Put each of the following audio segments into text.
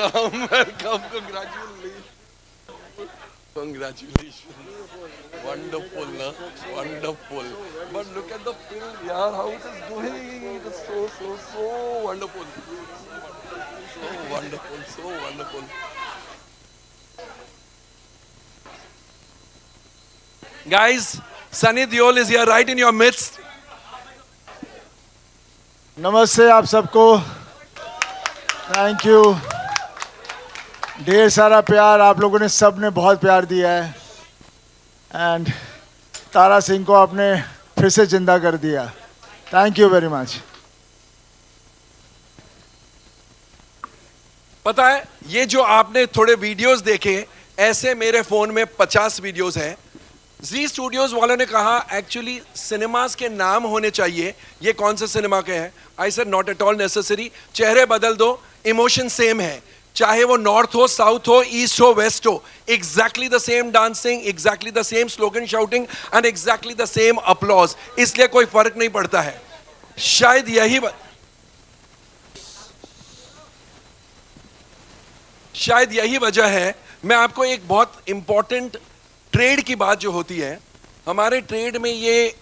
welcome, welcome. Congratulations. Wonderful, na? Wonderful. But look at the film, yaar, how it is doing. It is so wonderful. So wonderful, so wonderful. Guys, Sunny Deol is here right in your midst. नमस्ते आप सबको, thank you. ढेर सारा प्यार आप लोगों ने सब ने बहुत प्यार दिया है एंड तारा सिंह को आपने फिर से जिंदा कर दिया। Thank you very much. पता है, ये जो आपने थोड़े वीडियोस देखे, ऐसे मेरे फोन में 50 वीडियोस हैं। जी स्टूडियोज वालों ने कहा एक्चुअली सिनेमास के नाम होने चाहिए, ये कौन से सिनेमा के हैं? I said not at all necessary. चेहरे बदल दो, इमोशन सेम है, चाहे वो नॉर्थ हो, साउथ हो, ईस्ट हो, वेस्ट हो, exactly the same dancing, exactly the same slogan shouting and exactly the same applause, इसलिए कोई फर्क नहीं पड़ता है। शायद यही वजह है। मैं आपको एक बहुत इंपॉर्टेंट ट्रेड की बात जो होती है, हमारे ट्रेड में ये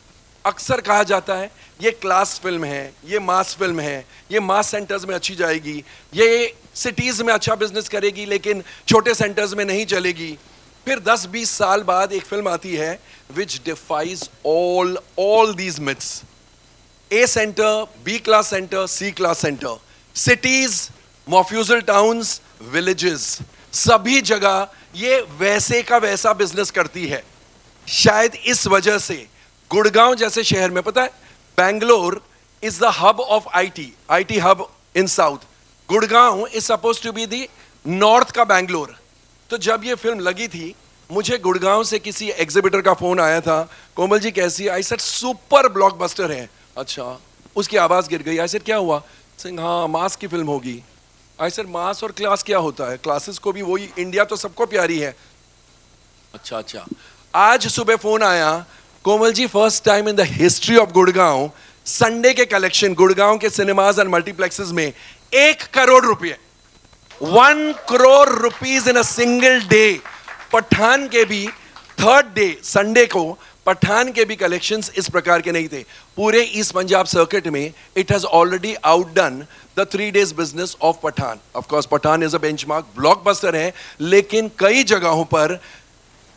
अक्सर कहा जाता है ये क्लास फिल्म है, ये मास फिल्म है, ये मास सेंटर्स में अच्छी जाएगी, ये सिटीज में अच्छा बिजनेस करेगी लेकिन छोटे सेंटर्स में नहीं चलेगी। फिर 10-20 साल बाद एक फिल्म आती है which defies all these myths. A centre, B class centre, C class centre, cities, mofussil towns, villages, सभी जगह ये वैसे का वैसा बिजनेस करती है। शायद इस वजह से गुड़गांव जैसे शहर में, पता है, Bangalore is the hub of IT hub in south. Gurgaon is suppose to be the north का बैंगलोर। तो जब ये फिल्म लगी थी, मुझे गुड़गांव से किसी एग्जिबिटर का फोन आया था, कोमल जी कैसी है? आई सेड सुपर ब्लॉकबस्टर है। अच्छा, उसकी आवाज गिर गई। आई सेड क्या हुआ? सिंह हाँ मास की फिल्म होगी। आई सेड मास और क्लास क्या होता है? क्लासेस को भी वही, इंडिया तो सबको प्यारी है। अच्छा। आज सुबह फोन आया, Komal ji first time in the history of Gurgaon, Sunday के कलेक्शन गुड़गांव के सिनेमाज एंड मल्टीप्लेक्सेस में 1 करोड़ रुपए, 1 crore rupees in a single day. Pathaan के भी थर्ड डे संडे को पठान के भी कलेक्शंस इस प्रकार के नहीं थे। पूरे ईस्ट पंजाब सर्किट में it has already outdone the 3 days business of Pathaan. Of course Pathaan is a benchmark, blockbuster है, लेकिन कई जगहों पर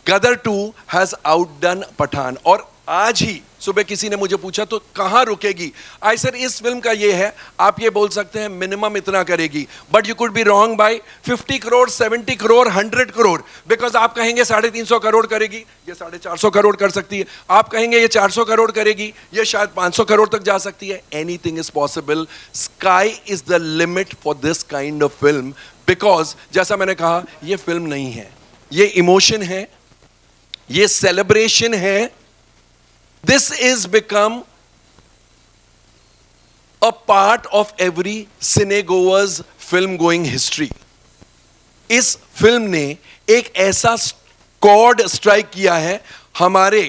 गदर 2 हैज आउटडन पठान। और आज ही सुबह किसी ने मुझे पूछा तो कहां रुकेगी? आई सर इस फिल्म का ये है, आप ये बोल सकते हैं मिनिमम इतना करेगी, but you could be wrong by 50 crore, 70 crore, 100 crore, because आप कहेंगे 350 करोड़ करेगी, ये 450 करोड़ कर सकती है। आप कहेंगे ये 400 करोड़ करेगी, ये शायद 500 करोड़ तक जा सकती है। Anything is possible. Sky is the limit for this kind of film, because जैसा मैंने कहा, ये फिल्म नहीं है, ये इमोशन है, ये सेलिब्रेशन है। This is become a part of every cinegoer's film going history. इस फिल्म ने एक ऐसा कॉर्ड स्ट्राइक किया है हमारे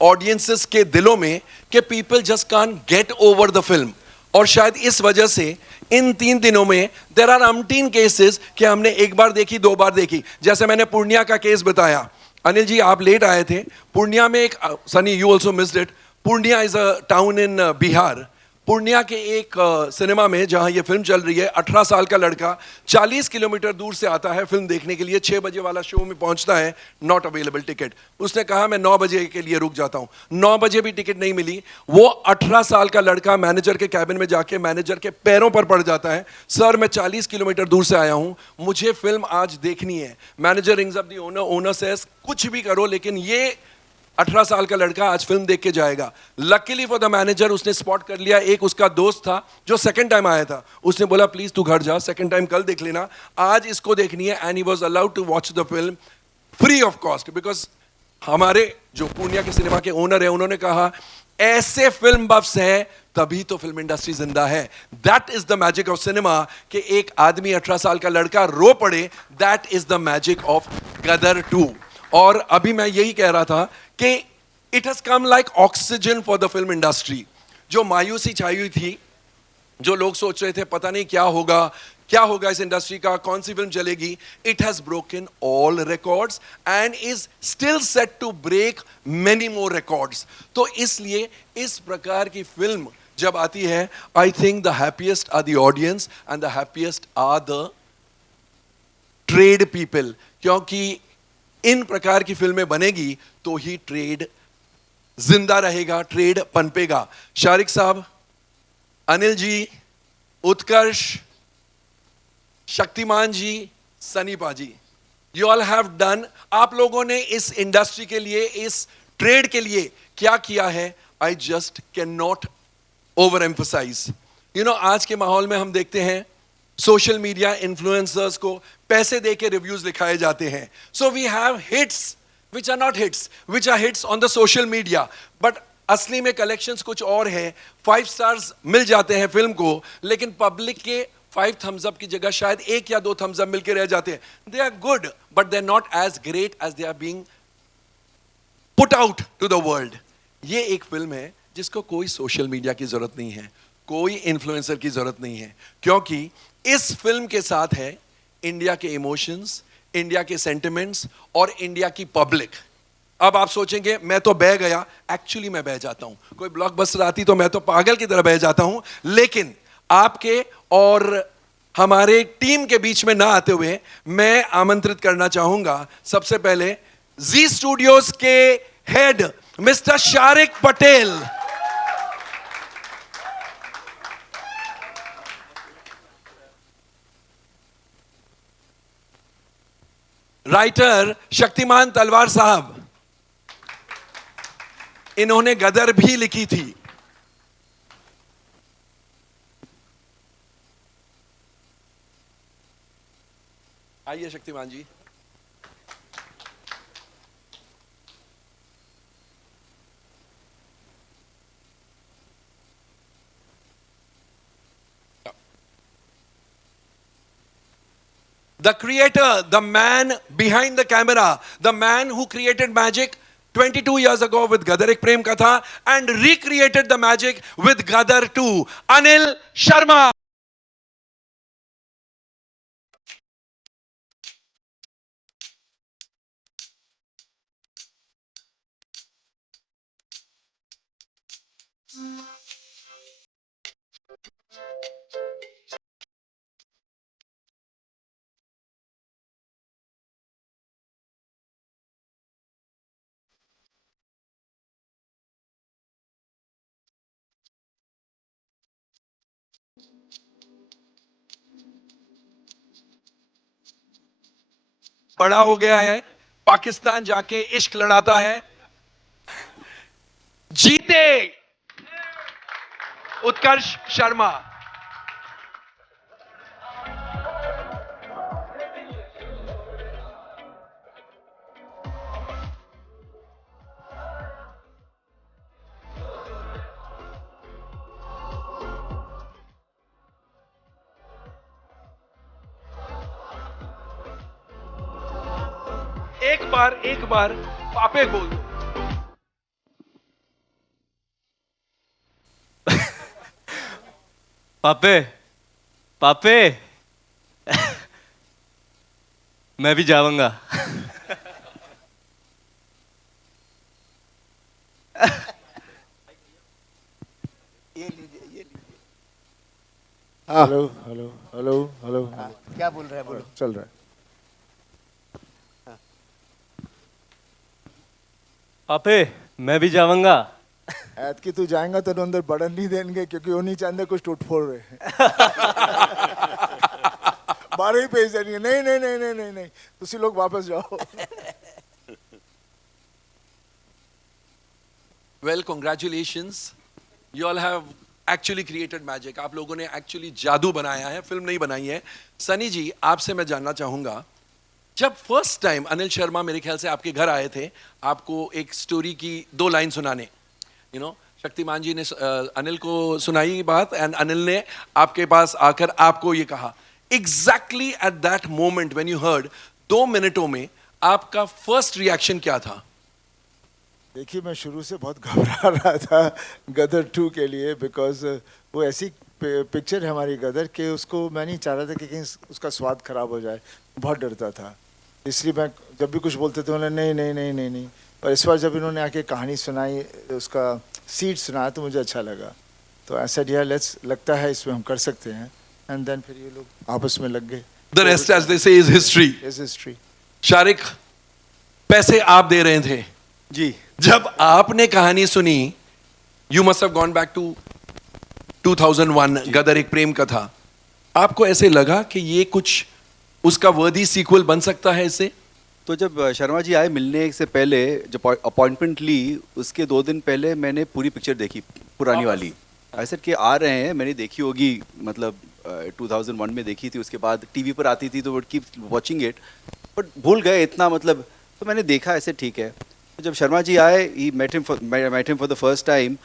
ऑडियंसेस के दिलों में कि people just can't get over the film. और शायद इस वजह से इन 3 दिनों में देयर आर अमटीन केसेस कि हमने एक बार देखी, 2 बार देखी। जैसे मैंने पूर्णिया का केस बताया, अनिल जी आप लेट आए थे। पूर्णिया में एक, Sunny you also missed it, Purnia is a town in Bihar. Purnia के एक सिनेमा में जहां ये फिल्म चल रही है, 18 साल का लड़का 40 किलोमीटर दूर से आता है फिल्म देखने के लिए। 6 बजे वाला शो में पहुंचता है, नॉट अवेलेबल टिकट। उसने कहा मैं 9 बजे के लिए रुक जाता हूं। 9 बजे भी टिकट नहीं मिली। वो 18 साल का लड़का मैनेजर के कैबिन में जाके मैनेजर के पैरों पर पड़ जाता है, सर मैं 40 किलोमीटर दूर से आया हूं, मुझे फिल्म आज देखनी है। Manager rings up the owner, owner says कुछ भी करो लेकिन ये 18 साल का लड़का आज फिल्म देख के जाएगा। लकीली फॉर द मैनेजर उसने स्पॉट कर लिया। एक उसका दोस्त था जो सेकंड टाइम आया था, उसने बोला प्लीज तू घर जा, सेकंड टाइम कल देख लेना, आज इसको देखनी है। And he was allowed to watch the film free of cost, because हमारे जो पूर्णिया के सिनेमा के ओनर है उन्होंने कहा ऐसे फिल्म बफ्स है तभी तो फिल्म इंडस्ट्री जिंदा है। That is the magic of cinema कि एक आदमी 18 साल का लड़का रो पड़े। That is the magic of Gadar 2। और अभी मैं यही कह रहा था कि it has come like oxygen for the film industry. जो मायूसी छाई हुई थी, जो लोग सोच रहे थे पता नहीं क्या होगा, क्या होगा इस इंडस्ट्री का, कौन सी फिल्म चलेगी. It has broken all records and is still set to break many more records. तो इसलिए इस प्रकार की फिल्म जब आती है, I think the happiest are the audience and the happiest are the trade people. क्योंकि इन प्रकार की फिल्में बनेगी तो ही ट्रेड जिंदा रहेगा, ट्रेड पनपेगा. शारिक साहब, अनिल जी, उत्कर्ष, शक्तिमान जी, सनी पाजी, यू ऑल हैव डन. आप लोगों ने इस इंडस्ट्री के लिए, इस ट्रेड के लिए क्या किया है, I just can not overemphasize. You know, आज के माहौल में हम देखते हैं सोशल मीडिया इन्फ्लुएंसर्स को पैसे दे के रिव्यूज लिखाए जाते हैं. So we have hits which are not hits, which are hits on the social media, but असली में कलेक्शंस कुछ और है. 5 स्टार्स मिल जाते हैं फिल्म को, लेकिन पब्लिक के 5 थम्स अप की जगह शायद 1 या 2 थम्स अप मिलके रह जाते हैं. They are good but they are not as great as they are being put out to the world. ये एक फिल्म है जिसको कोई सोशल मीडिया की जरूरत नहीं है, कोई इन्फ्लुएंसर की जरूरत नहीं है, क्योंकि इस फिल्म के साथ है इंडिया के इमोशंस, इंडिया के सेंटिमेंट्स और इंडिया की पब्लिक. अब आप सोचेंगे मैं तो बह गया, एक्चुअली मैं बह जाता हूं. कोई ब्लॉकबस्टर आती तो मैं तो पागल की तरह बह जाता हूं, लेकिन आपके और हमारे टीम के बीच में ना आते हुए मैं आमंत्रित करना चाहूंगा सबसे पहले जी स्टूडियोज के head mister Shariq Patel, writer Shaktimaan तलवार साहब. इन्होंने गदर भी लिखी थी. आइए शक्तिमान जी. The creator, the man behind the camera, the man who created magic 22 years ago with Gadar Ek Prem Katha and recreated the magic with Gadar 2, Anil Sharma. बड़ा हो गया है, पाकिस्तान जाके इश्क लड़ाता है. जीते उत्कर्ष शर्मा. एक बार पापे बोल दो. पापे, पापे, मैं भी जाऊंगा. Hello hello hello hello. क्या बोल रहा है, बोलो. चल रहा है. पापे, मैं भी जाऊंगा. ऐत की तू जाएगा तो अंदर बढ़न नहीं देंगे क्योंकि वो नहीं चाहते कुछ टूट फोड़ रहे हैं. बारह ही पेज देंगे. नहीं नहीं नहीं नहीं नहीं नहीं, तुसी लोग वापस जाओ. Well, congratulations, you all have actually created magic. आप लोगों ने एक्चुअली जादू बनाया है, फिल्म नहीं बनाई है. सनी जी, आपसे मैं जानना चाहूंगा, जब फर्स्ट टाइम अनिल शर्मा मेरे ख्याल से आपके घर आए थे आपको एक स्टोरी की 2 लाइन सुनाने, यू नो, शक्तिमान जी ने अनिल को सुनाई बात एंड अनिल ने आपके पास आकर आपको ये कहा. Exactly at that moment when you heard, 2 मिनटों में आपका फर्स्ट रिएक्शन क्या था? देखिए, मैं शुरू से बहुत घबरा रहा था गदर 2 के लिए, बिकॉज वो ऐसी पिक्चर है हमारी गदर के, उसको मैं नहीं चाह रहा था कि कहीं उसका स्वाद खराब हो जाए, बहुत डरता था। इसलिए मैं जब भी कुछ बोलते थे उन्होंने नहीं नहीं नहीं नहीं नहीं, और इस बार जब इन्होंने आके कहानी सुनाई, उसका सीड सुनाया, तो मुझे अच्छा लगा। तो ऐसा डियर लेट्स, लगता है इसमें हम कर सकते हैं, एंड देन फिर ये लोग आपस में लग गए। द रेस्ट एज दे से is history. Is history. Shariq, पैसे आप दे रहे थे जी। जब आपने कहानी सुनी, you must have gone back to 2001, Gadar Ek Prem कथा। आपको ऐसे लगा कि ये कुछ उसका वर्दी सीक्वल बन सकता है इससे? तो जब शर्मा जी आए मिलने से पहले, जब अपॉइंटमेंट ली, उसके 2 दिन पहले मैंने पूरी पिक्चर देखी, पुरानी वाली। ऐसे कि आ रहे हैं, मैंने देखी होगी, मतलब 2001 में देखी थी, उसके बाद टीवी पर आती थी तो would keep watching it, but भूल गए इतना, मतलब। तो मैंने देखा ऐसे, ठीक है। तो जब शर्मा जी आए, he met him for the first time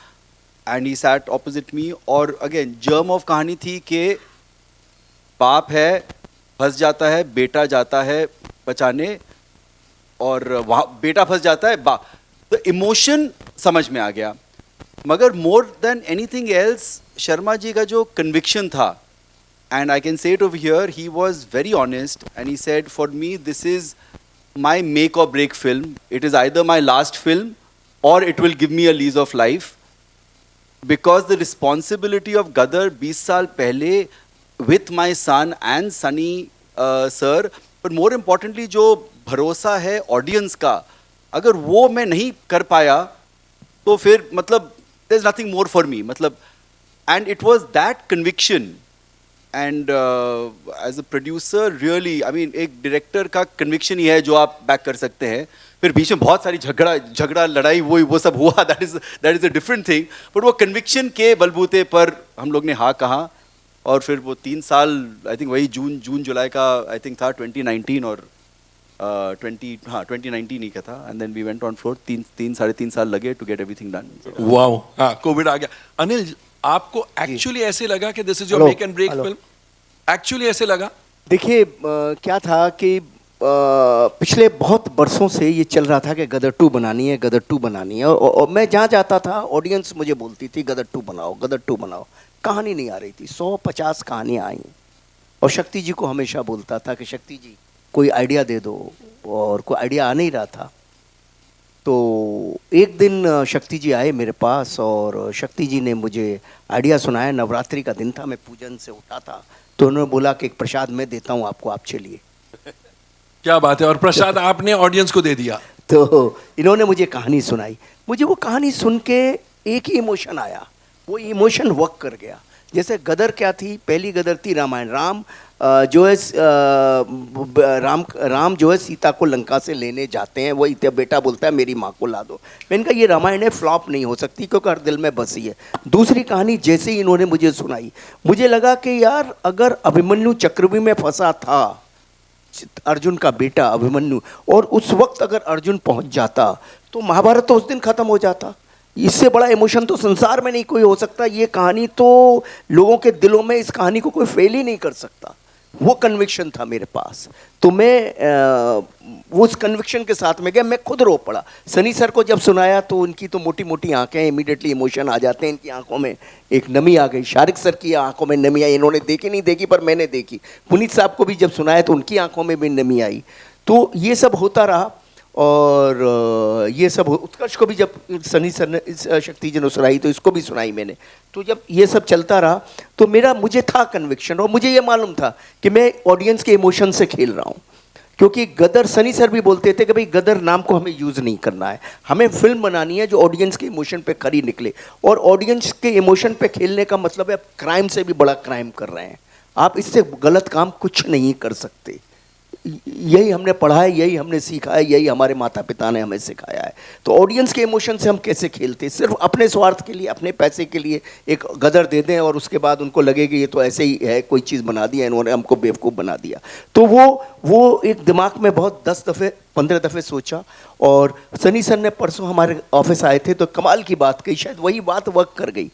and he sat opposite me, और अगेन जर्म ऑफ कहानी थी कि बाप है, फंस जाता है, बेटा जाता है बचाने, और वहाँ बेटा फंस जाता है, तो इमोशन समझ में आ गया। मगर more than anything else, Sharma ji का जो कन्विक्शन था, and I can say it over here, he was very honest and he said, for me this is my make or break film, it is either my last film or it will give me a lease of life, because the responsibility of Gadar 20 साल पहले with my son and Sunny sir, पर more importantly जो भरोसा है audience का, अगर वो मैं नहीं कर पाया तो फिर मतलब there is nothing more for me, मतलब। And it was that conviction, and as a producer really, I mean, एक डायरेक्टर का कन्विक्शन ही है जो आप बैक कर सकते हैं। फिर बीच में बहुत सारी झगड़ा लड़ाई वो सब हुआ, that is a different thing, but वो कन्विक्शन के बलबूते पर हम लोग ने हाँ कहा, और फिर वो 3 साल, आई थिंक वही जून जुलाई का आई थिंक था 2019, और 2019 ही का था, and then we went on floor. 3-3.5 साल लगे to get everything done. Wow, हाँ, कोविड आ गया। अनिल, आपको एक्चुअली ऐसे लगा कि this is your hello, make and break hello. Film? Actually ऐसे लगा? देखिए, क्या था कि पिछले बहुत बरसों से ये चल रहा था कि गदर 2 बनानी है, गदर 2 बनानी है, और मैं जहाँ जाता था ऑडियंस मुझे बोलती थी गदर 2 बनाओ, गदर 2 बनाओ। कहानी नहीं आ रही थी, 150 कहानियाँ आई, और शक्ति जी को हमेशा बोलता था कि शक्ति जी कोई आइडिया दे दो, और कोई आइडिया आ नहीं रहा था। तो एक दिन शक्ति जी आए मेरे पास, और शक्ति जी ने मुझे आइडिया सुनाया। नवरात्रि का दिन था, मैं पूजन से उठा था, तो उन्होंने बोला कि एक प्रसाद मैं देता हूँ आपको, आप चलिए। क्या बात है, और प्रसाद आपने ऑडियंस को दे दिया? तो इन्होंने मुझे कहानी सुनाई, मुझे वो कहानी सुन के एक ही इमोशन आया, वो इमोशन वर्क कर गया। जैसे गदर क्या थी, पहली गदर थी रामायण, राम जो है राम जो है सीता को लंका से लेने जाते हैं, वो बेटा बोलता है मेरी माँ को ला दो। मैंने कहा ये रामायण है, फ्लॉप नहीं हो सकती क्योंकि हर दिल में बसी है। दूसरी कहानी जैसे ही इन्होंने मुझे सुनाई, मुझे लगा कि यार अगर अभिमन्यु चक्रव्यूह में फंसा था, अर्जुन का बेटा अभिमन्यु, और उस वक्त अगर अर्जुन पहुंच जाता तो महाभारत तो उस दिन खत्म हो जाता। इससे बड़ा इमोशन तो संसार में नहीं कोई हो सकता। ये कहानी तो लोगों के दिलों में, इस कहानी को कोई फेल ही नहीं कर सकता। वो कन्विक्शन था मेरे पास, तो मैं वो उस कन्विक्शन के साथ में गया। मैं खुद रो पड़ा। सनी सर को जब सुनाया तो उनकी तो मोटी मोटी आंखें, इमीडिएटली इमोशन आ जाते हैं, इनकी आंखों में एक नमी आ गई। शारिक सर की आंखों में नमी आई, इन्होंने देखी नहीं देखी पर मैंने देखी। पुनीत साहब को भी जब सुनाया तो उनकी आंखों में भी नमी आई। तो ये सब होता रहा, और ये सब उत्कर्ष को भी जब सनी सर ने, इस शक्ति जी ने सुनाई तो इसको भी सुनाई मैंने। तो जब ये सब चलता रहा तो मुझे था कन्विक्शन, और मुझे ये मालूम था कि मैं ऑडियंस के इमोशन से खेल रहा हूँ। क्योंकि गदर, सनी सर भी बोलते थे कि भाई गदर नाम को हमें यूज़ नहीं करना है, हमें फिल्म बनानी है जो ऑडियंस के इमोशन पे खरी निकले। और ऑडियंस के इमोशन पे खेलने का मतलब है आप क्राइम से भी बड़ा क्राइम कर रहे हैं। आप इससे गलत काम कुछ नहीं कर सकते। यही हमने पढ़ा है, यही हमने सीखा है, यही हमारे माता पिता ने हमें सिखाया है। तो ऑडियंस के इमोशन से हम कैसे खेलते, सिर्फ अपने स्वार्थ के लिए, अपने पैसे के लिए एक गदर दे दें और उसके बाद उनको लगे कि ये तो ऐसे ही है, कोई चीज़ बना दिया इन्होंने, हमको बेवकूफ़ बना दिया। तो वो एक दिमाग में बहुत 10 दफ़े 15 दफ़े सोचा। और सनी सर ने परसों हमारे ऑफिस आए थे तो कमाल की बात कही, शायद वही बात वर्क कर गई।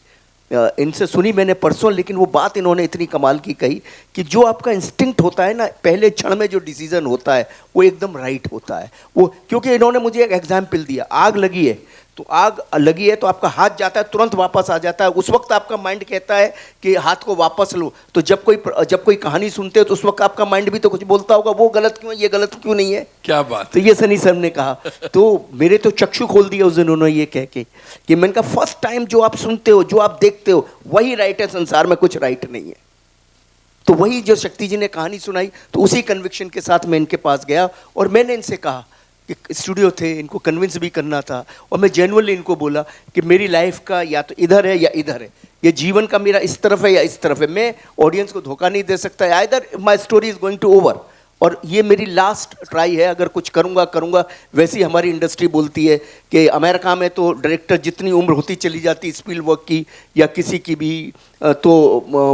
इनसे सुनी मैंने परसों, लेकिन वो बात इन्होंने इतनी कमाल की कही कि जो आपका इंस्टिंक्ट होता है ना, पहले क्षण में जो डिसीजन होता है वो एकदम राइट होता है। वो क्योंकि इन्होंने मुझे एक एग्जाम्पल दिया, आग लगी है तो आग लगी है तो आपका हाथ जाता है, तुरंत वापस आ जाता है। उस वक्त आपका माइंड कहता है कि हाथ को वापस लो। तो जब कोई कहानी सुनते हो तो उस वक्त आपका माइंड भी तो कुछ बोलता होगा, वो गलत क्यों है, ये गलत क्यों नहीं है। क्या बात। तो ये सनी सर ने कहा, तो मेरे तो चक्षु खोल दिया उस दिन उन्होंने ये कह के कि मैंने कहा फर्स्ट टाइम जो आप सुनते हो, जो आप देखते हो, वही राइट है, संसार में कुछ राइट नहीं है। तो वही जो शक्ति जी ने कहानी सुनाई, तो उसी कन्विक्शन के साथ मैं इनके पास गया और मैंने इनसे कहा कि स्टूडियो थे, इनको कन्विंस भी करना था, और मैं जेन्युइनली इनको बोला कि मेरी लाइफ का या तो इधर है या इधर है, ये जीवन का मेरा इस तरफ है या इस तरफ है। मैं ऑडियंस को धोखा नहीं दे सकता, either my story is going to over, और ये मेरी लास्ट ट्राई है, अगर कुछ करूँगा। वैसी हमारी इंडस्ट्री बोलती है कि अमेरिका में तो डायरेक्टर जितनी उम्र होती चली जाती स्पीलबर्ग की या किसी की भी, तो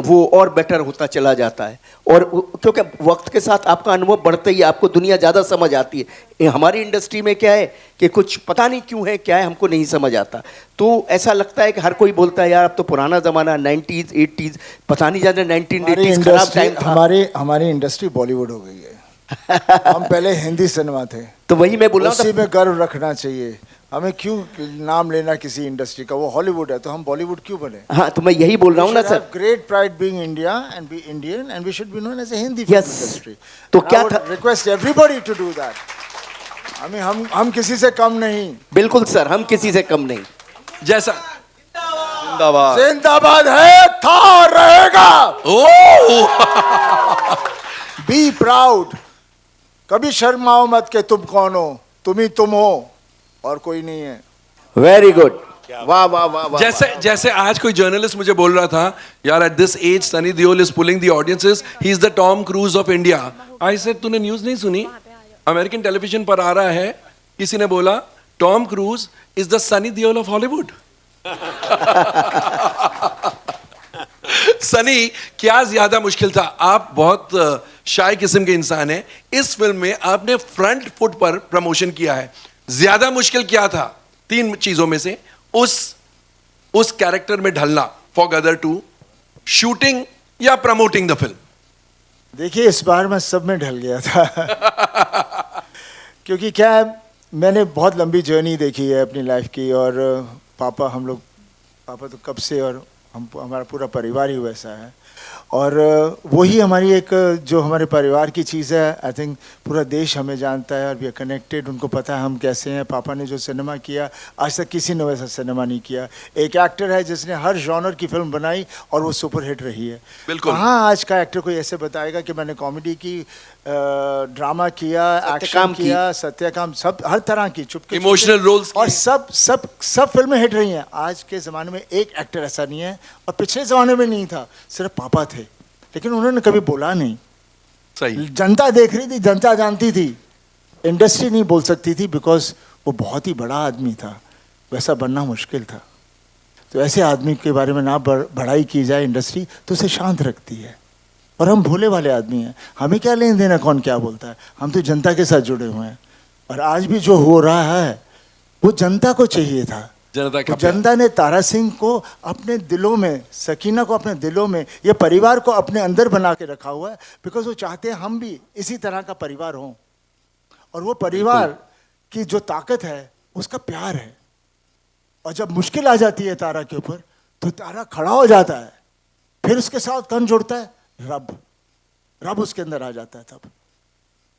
वो और बेटर होता चला जाता है। और क्योंकि वक्त के साथ आपका अनुभव बढ़ता ही है, आपको दुनिया ज़्यादा समझ आती है। हमारी इंडस्ट्री में क्या है कि कुछ पता नहीं क्यों है, क्या है, हमको नहीं समझ आता। तो ऐसा लगता है कि हर कोई बोलता है यार अब तो पुराना ज़माना 90s 80s, पता नहीं जाता 1980s खराब टाइम था। हमारी इंडस्ट्री बॉलीवुड हो गई है। हम पहले हिंदी सिनेमा थे, तो वही मैं बोल रहा उसी हूँ। में गर्व रखना चाहिए। हमें क्यों नाम लेना किसी इंडस्ट्री का, वो हॉलीवुड है तो हम बॉलीवुड क्यों बने। हाँ, तो मैं यही बोल रहा हूँ ना sir. Great pride being India and be Indian and we should be known as a Hindi Yes. Industry. तो क्या था, request everybody to do that. हम किसी से कम नहीं। बिल्कुल सर, हम किसी से कम नहीं। जैसा जिंदाबाद। जिंदाबाद है, था और रहेगा। Be proud. कभी शर्माओ मत के तुम कौन हो, तुम ही तुम हो और कोई नहीं है। वेरी गुड, वाह वाह वाह वाह। जैसे आज कोई जर्नलिस्ट मुझे बोल रहा था, यार at this age Sunny Deol is pulling the audiences, he is the Tom Cruise of India. I said तूने न्यूज़ नहीं सुनी, अमेरिकन टेलीविजन पर आ रहा है, किसी ने बोला Tom cruise is the Sunny Deol of Hollywood. Sunny, क्या ज्यादा मुश्किल था? आप बहुत शाय किस्म के इंसान हैं, इस फिल्म में आपने फ्रंट फुट पर प्रमोशन किया है। ज्यादा मुश्किल क्या था 3 चीजों में से? उस कैरेक्टर में ढलना, फॉर गदर 2, शूटिंग या प्रमोटिंग द फिल्म? देखिए, इस बार मैं सब में ढल गया था। क्योंकि क्या है, मैंने बहुत लंबी जर्नी देखी है अपनी लाइफ की, और पापा तो कब से, और हमारा पूरा परिवार ही वैसा है, और वही हमारी एक जो हमारे परिवार की चीज़ है। आई थिंक पूरा देश हमें जानता है और वी आर कनेक्टेड, उनको पता है हम कैसे हैं। पापा ने जो सिनेमा किया, आज तक किसी ने वैसा सिनेमा नहीं किया। एक एक्टर है जिसने हर जॉनर की फिल्म बनाई और वो सुपर हिट रही है। बिल्कुल। कहाँ आज का एक्टर कोई ऐसे बताएगा कि मैंने कॉमेडी की, ड्रामा किया, एक्शन किया, सत्यकाम, सब हर तरह की, चुपके इमोशनल रोल्स, और सब फिल्में हिट रही हैं। आज के ज़माने में एक एक्टर ऐसा नहीं है, और पिछले ज़माने में नहीं था, सिर्फ पापा थे, लेकिन उन्होंने कभी बोला नहीं। सही। जनता देख रही थी, जनता जानती थी, इंडस्ट्री नहीं बोल सकती थी, बिकॉज वो बहुत ही बड़ा आदमी था, वैसा बनना मुश्किल था। तो ऐसे आदमी के बारे में ना बड़ाई की जाए इंडस्ट्री, तो उसे शांत रखती है। और हम भोले वाले आदमी हैं, हमें क्या लेन देना कौन क्या बोलता है, हम तो जनता के साथ जुड़े हुए हैं। और आज भी जो हो रहा है वो जनता को चाहिए था। जनता का तो जनता ने तारा सिंह को अपने दिलों में, सकीना को अपने दिलों में, ये परिवार को अपने अंदर बना के रखा हुआ है, बिकॉज वो चाहते हैं हम भी इसी तरह का परिवार हों। और वो परिवार की जो ताकत है उसका प्यार है। और जब मुश्किल आ जाती है तारा के ऊपर, तो तारा खड़ा हो जाता है, फिर उसके साथ कौन जुड़ता है? रब उसके अंदर आ जाता है। तब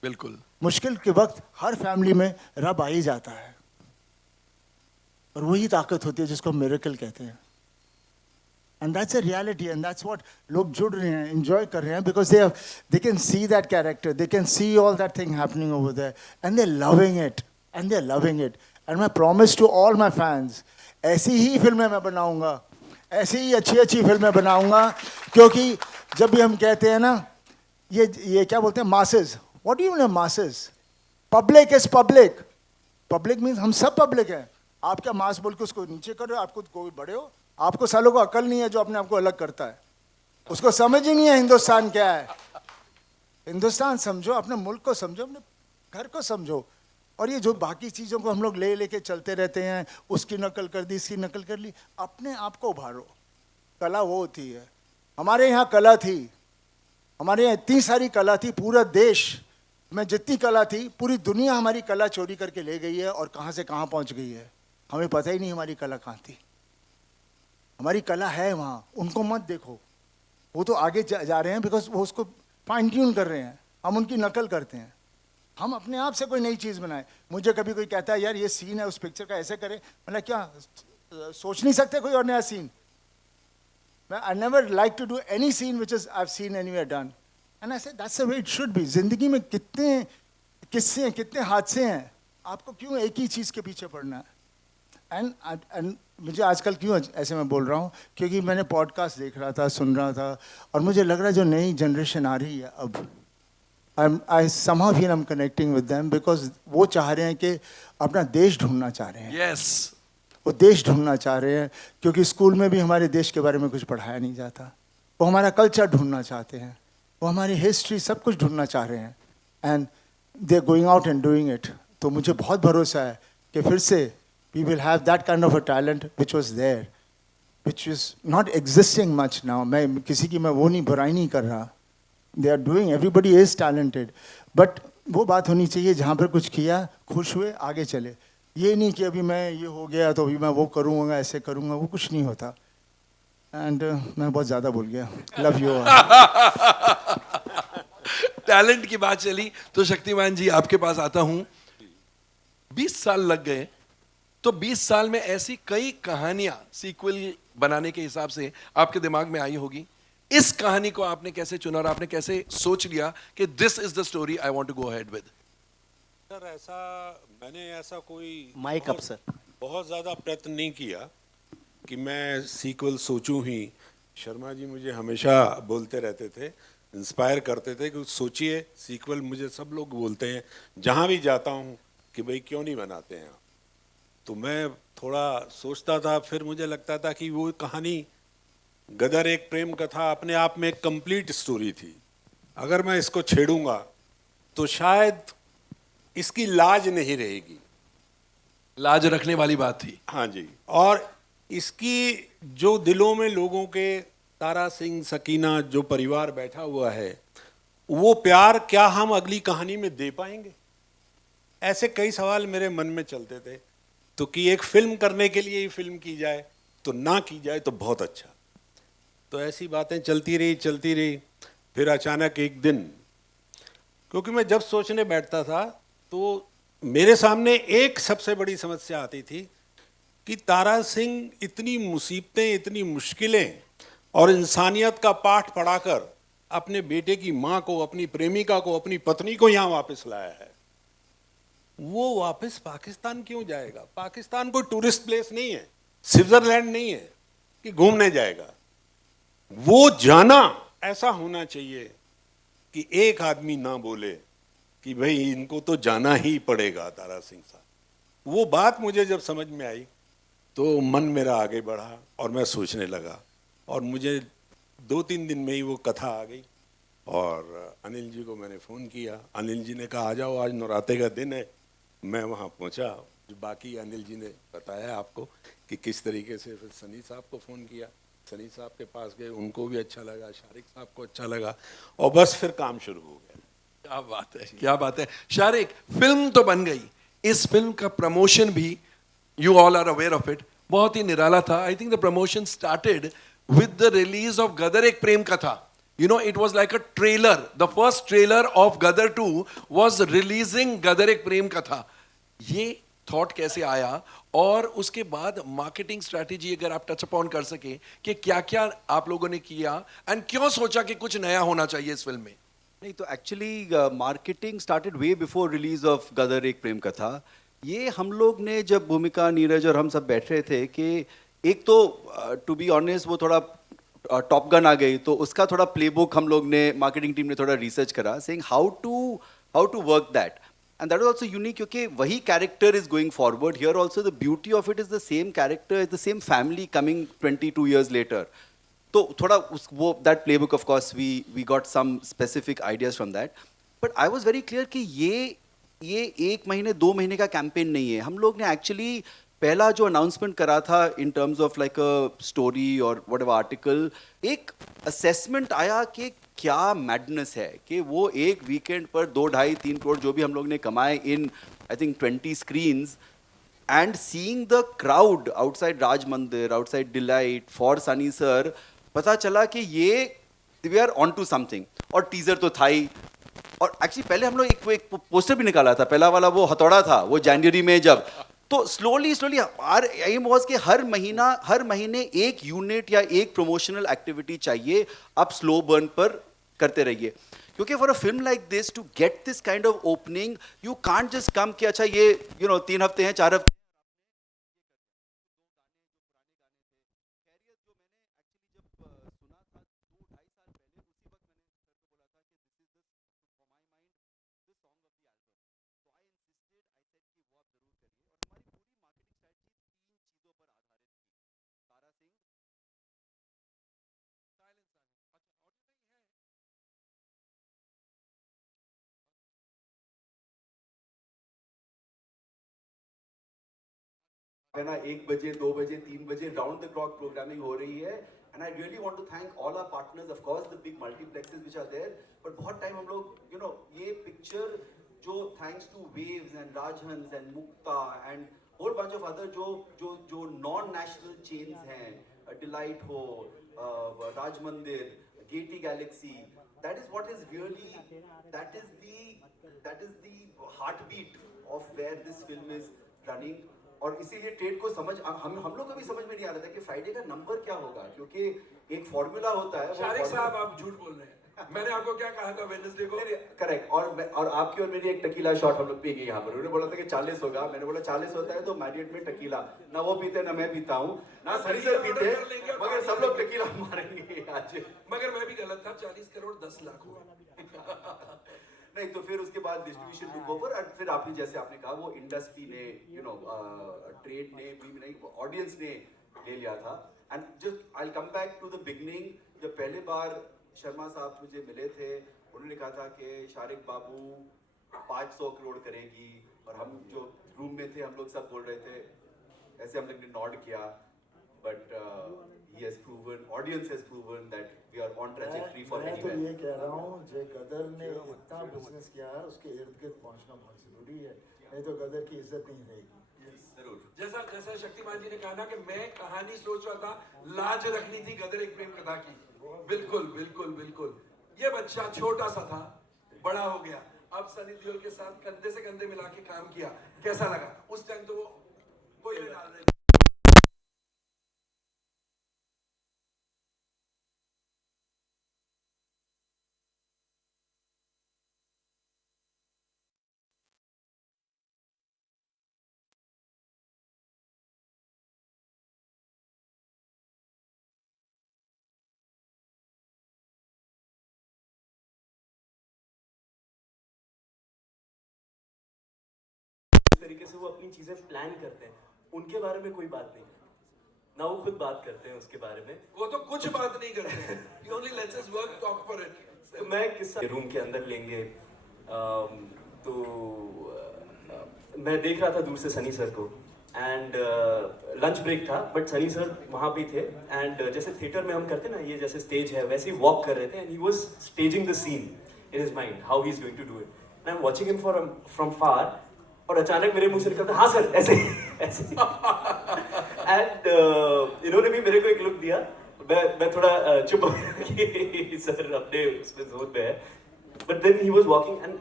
बिल्कुल मुश्किल के वक्त हर फैमिली में रब आ ही जाता है, और वही ताकत होती है जिसको मिरेकल कहते हैं। And that's a reality, and that's what लोग जुड़ रहे हैं, एंजॉय कर रहे हैं, because they can see that character, they can see all that thing happening over there, and they are loving it, and they are loving it. And my promise to all my fans, ऐसी ही फिल्में मैं बनाऊंगा, ऐसी ही अच्छी फिल्में बनाऊंगा। क्योंकि जब भी हम कहते हैं ना, ये क्या बोलते हैं, masses, what do you mean masses? Public is public, public means हम सब पब्लिक हैं। आप क्या मास बोल के उसको नीचे कर रहे हो? आपको कोई बड़े हो? आपको सालों को अकल नहीं है जो अपने आप को अलग करता है, उसको समझ ही नहीं है हिंदुस्तान क्या है। हिंदुस्तान समझो, अपने मुल्क को समझो, अपने घर को समझो। और ये जो बाकी चीज़ों को हम लोग लेके चलते रहते हैं, उसकी नकल कर दी, इसकी नकल कर ली, अपने आप को उभारो। कला वो होती है, हमारे यहाँ कला थी, हमारे यहाँ इतनी सारी कला थी, पूरा देश में जितनी कला थी, पूरी दुनिया हमारी कला चोरी करके ले गई है और कहाँ से कहाँ पहुँच गई है। हमें पता ही नहीं हमारी कला कहाँ थी। हमारी कला है वहाँ, उनको मत देखो, वो तो आगे जा रहे हैं बिकॉज वो उसको फाइन ट्यून कर रहे हैं, हम उनकी नकल करते हैं। हम अपने आप से कोई नई चीज़ बनाए। मुझे कभी कोई कहता है यार ये सीन है उस पिक्चर का ऐसे करें, मतलब क्या सोच नहीं सकते कोई और नया scene? I never like to do any scene which is I've seen anywhere done. And I said that's the way it should be. जिंदगी में कितने किस्से हैं, कितने हादसे हैं, आपको क्यों एक ही चीज़ के पीछे पड़ना है? एंड मुझे आजकल क्यों ऐसे मैं बोल रहा हूँ, क्योंकि मैंने पॉडकास्ट देख रहा था, सुन रहा था, और मुझे लग रहा है जो नई जनरेशन आ रही है अब, I somehow feel I'm connecting with them because वो चाह रहे हैं कि अपना देश ढूंढना चाह रहे हैं। Yes. वो देश ढूंढना चाह रहे हैं, क्योंकि स्कूल में भी हमारे देश के बारे में कुछ पढ़ाया नहीं जाता। वो हमारा कल्चर ढूंढना चाहते हैं, वो हमारी हिस्ट्री सब कुछ ढूंढना चाह रहे हैं, and they are going out and doing it. तो मुझे बहुत भरोसा है कि फिर से we will have that kind of a talent which was there, which is not existing much now. मैं किसी की मैं वो नहीं बुराई नहीं कर रहा, they are doing, everybody is talented, but वो बात होनी चाहिए जहाँ पर कुछ किया, खुश हुए, आगे चले। ये नहीं कि अभी मैं ये हो गया तो अभी मैं वो करूँगा, ऐसे करूँगा, वो कुछ नहीं होता। एंड मैं बहुत ज़्यादा बोल गया, लव यू। टैलेंट की बात चली तो शक्तिमान जी आपके पास आता हूं। 20 साल लग गए, तो 20 साल में ऐसी कई कहानियां सीक्वल बनाने के हिसाब से आपके दिमाग में आई होगी। इस कहानी को आपने कैसे चुना और आपने कैसे सोच लिया कि this is the story I want to go ahead with? Sir मैंने ऐसा कोई माइक अप सर, बहुत ज़्यादा प्रयत्न नहीं किया कि मैं सीक्वल सोचूं ही। शर्मा जी मुझे हमेशा बोलते रहते थे, इंस्पायर करते थे कि सोचिए सीक्वल। मुझे सब लोग बोलते हैं जहाँ भी जाता हूँ कि भाई क्यों नहीं बनाते हैं आप। तो मैं थोड़ा सोचता था, फिर मुझे लगता था कि वो कहानी गदर एक प्रेम कथा अपने आप में एक कंप्लीट स्टोरी थी। अगर मैं इसको छेड़ूंगा तो शायद इसकी लाज नहीं रहेगी। लाज रखने वाली बात थी। हाँ जी, और इसकी जो दिलों में लोगों के, तारा सिंह, सकीना, जो परिवार बैठा हुआ है, वो प्यार क्या हम अगली कहानी में दे पाएंगे? ऐसे कई सवाल मेरे मन में चलते थे। तो कि एक फिल्म करने के लिए ही फिल्म की जाए, तो ना की जाए तो बहुत अच्छा। तो ऐसी बातें चलती रही। फिर अचानक एक दिन, क्योंकि मैं जब सोचने बैठता था तो मेरे सामने एक सबसे बड़ी समस्या आती थी कि तारा सिंह इतनी मुसीबतें, इतनी मुश्किलें और इंसानियत का पाठ पढ़ाकर अपने बेटे की माँ को, अपनी प्रेमिका को, अपनी पत्नी को यहाँ वापस लाया है। वो वापस पाकिस्तान क्यों जाएगा? पाकिस्तान कोई टूरिस्ट प्लेस नहीं है, स्विट्जरलैंड नहीं है कि घूमने जाएगा। वो जाना ऐसा होना चाहिए कि एक आदमी ना बोले कि भाई इनको तो जाना ही पड़ेगा तारा सिंह साहब। वो बात मुझे जब समझ में आई तो मन मेरा आगे बढ़ा और मैं सोचने लगा, और मुझे 2-3 दिन में ही वो कथा आ गई। और अनिल जी को मैंने फ़ोन किया, अनिल जी ने कहा आ जाओ, आज नौराते का दिन है। मैं वहाँ पहुँचा, जो बाकी अनिल जी ने बताया आपको कि किस तरीके से। फिर सनी साहब को फ़ोन किया, सनी साहब के पास गए, उनको भी अच्छा लगा, शारिक साहब को अच्छा लगा, और बस फिर काम शुरू हो गया। क्या बात है, क्या बात है। शारिक, फिल्म तो बन गई, इस फिल्म का प्रमोशन भी, you all are aware of it, बहुत ही निराला था। I think the promotion started with the release of Gadar Ek Prem कथा। You know, it was like a trailer. The first trailer of Gadar 2 was releasing Gadar एक प्रेम कथा। ये thought कैसे आया, और उसके बाद मार्केटिंग स्ट्रैटेजी अगर आप टच अपॉन कर सके कि क्या क्या आप लोगों ने किया, एंड क्यों सोचा कि कुछ नया होना चाहिए इस फिल्म में? नहीं, तो actually marketing started way before release of Gadar Ek Prem कथा। ये हम लोग ने जब भूमिका, नीरज और हम सब बैठ रहे थे कि एक तो टू बी ऑनेस्ट वो थोड़ा टॉप गन आ गई, तो उसका थोड़ा प्लेबुक हम लोग ने, मार्केटिंग टीम ने थोड़ा रिसर्च करा, saying how to work that, and that was also unique क्योंकि वही character is going forward here also. The beauty of it is the same character, is the same family coming 22 years later. तो थोड़ा वो that playbook of course we got some specific ideas from that, but I was very clear कि ये 1 महीने 2 महीने का campaign नहीं है। हम लोग ने एक्चुअली पहला जो अनाउंसमेंट करा था in terms of like a story और व्हाटएवर आर्टिकल, एक असेसमेंट आया कि क्या मैडनेस है कि वो एक वीकेंड पर 2, 2.5, 3 करोड़ जो भी हम लोग ने कमाए in I think 20 screens, and seeing the crowd outside Raj Mandir, outside Delight for Sunny sir, पता चला कि ये we are onto something. और टीजर तो था ही, और एक्चुअली पहले हम लोग एक पोस्टर भी निकाला था, पहला वाला वो हथौड़ा था, वो जनवरी में जब, तो स्लोली आर एम वाज कि हर महीने एक यूनिट या एक प्रमोशनल एक्टिविटी चाहिए, आप स्लो बर्न पर करते रहिए, क्योंकि for a film like this to get this kind of opening you can't just come कि अच्छा ये 3 हफ्ते हैं 4 हफ्ते ना 1 बजे 2 बजे 3 बजे राउंड द क्लॉक प्रोग्रामिंग हो रही है, and I really want to thank all our partners, of course the big multiplexes which are there, but बहुत टाइम हम लोग ये पिक्चर जो thanks to Waves and Rajhans and Mukta and whole bunch of other जो non national chains हैं, Delight हो, Raj Mandir, Gaiety Galaxy, that is what is really, that is the heartbeat of where this film is running. और इसीलिए trade को समझ हम लोग को भी समझ में नहीं आ रहा था कि फ्राइडे का नंबर क्या होगा, क्योंकि एक फॉर्मूला होता है। शारिक साहब आप झूठ बोल रहे हैं, मैंने आपको क्या कहा था वेडनेसडे को? करेक्ट, और आपकी और मेरी एक टकीला शॉट हम लोग पिएंगे यहाँ पर, उन्होंने बोला था कि 40 होगा, मैंने बोला 40 होता है तो मैरियट में टकीला, ना वो पीते ना मैं पीता हूँ ना सनी सर पीते, मगर सब लोग टकीला मारेंगे आज। मगर मैं भी गलत था, 40 करोड़ 10 लाख हुआ। नहीं तो फिर उसके बाद डिस्ट्रीब्यूशन टुक ओवर, और फिर आपने जैसे आपने कहा वो इंडस्ट्री ने ट्रेड ने भी नहीं, ऑडियंस ने ले लिया था। And just I come back to the beginning, जब पहले बार शर्मा साहब मुझे मिले थे, उन्होंने कहा था कि शारिक बाबू 500 करोड़ करेगी, और हम जो रूम में थे हम लोग सब बोल रहे थे, ऐसे हम लोग ने नॉड किया, but he has proven, audience has proven that we are on trajectory for मैं तो anywhere. ये कह रहा हूँ जो गदर ने इतना बिजनेस किया है उसके इर्द गिर्द पहुँचना बहुत जरूरी है, नहीं तो गदर की इज्जत नहीं रहेगी। जरूर। जैसा शक्तिमान जी ने कहा ना कि मैं कहानी सोच रहा था, लाज रखनी थी गदर एक प्रेम कथा की। बिल्कुल बिल्कुल बिल्कुल, ये बच्चा छोटा सा था, बड़ा हो गया, अब सनी देओल के साथ कंधे से कंधे मिला के काम किया, कैसा लगा? उस टाइम तो वो ये डाल रहे थे। तरीके से वो अपनी चीजें प्लान करते हैं, उनके बारे में कोई बात नहीं ना, वो खुद बात करते हैं उसके बारे में, वो तो कुछ बात नहीं करते हैं, he only lets us work, talk for it. तो मैं किस्सा रूम के अंदर लेंगे, तो मैं देख रहा था दूर से सनी सर को, एंड लंच ब्रेक था बट सनी सर वहाँ पे थे, एंड जैसे थिएटर में हम करते हैं ना, ये जैसे स्टेज है वैसे ही वॉक कर रहे थे, and he was staging the scene in his mind how he is going to do it, and I am watching him from far, और अचानक मेरे मुंह से निकलता हाँ सर ऐसे ऐसे, एंड इन्होंने भी मेरे को एक लुक दिया, मैं थोड़ा चुप हो गया कि सर अपने उसमें जोन में है, but then he was walking, and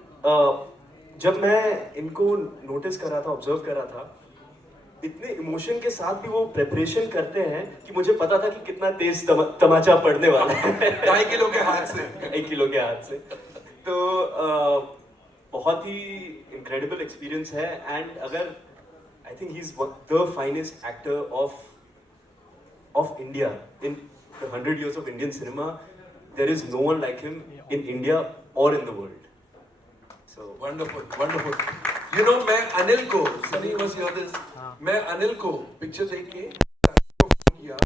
जब मैं इनको नोटिस कर रहा था, ऑब्जर्व कर रहा था, इतने इमोशन के साथ भी वो प्रेपरेशन करते हैं कि मुझे पता था कि कितना तेज तमाचा पड़ने वाला है 2.5 किलो के हाथ से 1 किलो के हाथ से, तो बहुत ही इनक्रेडिबल एक्सपीरियंस है, एंड अगर I think he is the finest actor of India in the 100 years of Indian cinema. There is no one like him in India or in the world. So wonderful, wonderful. You know, मैं अनिल को, Sunny was here this, मैं अनिल को picture देख के phone किया,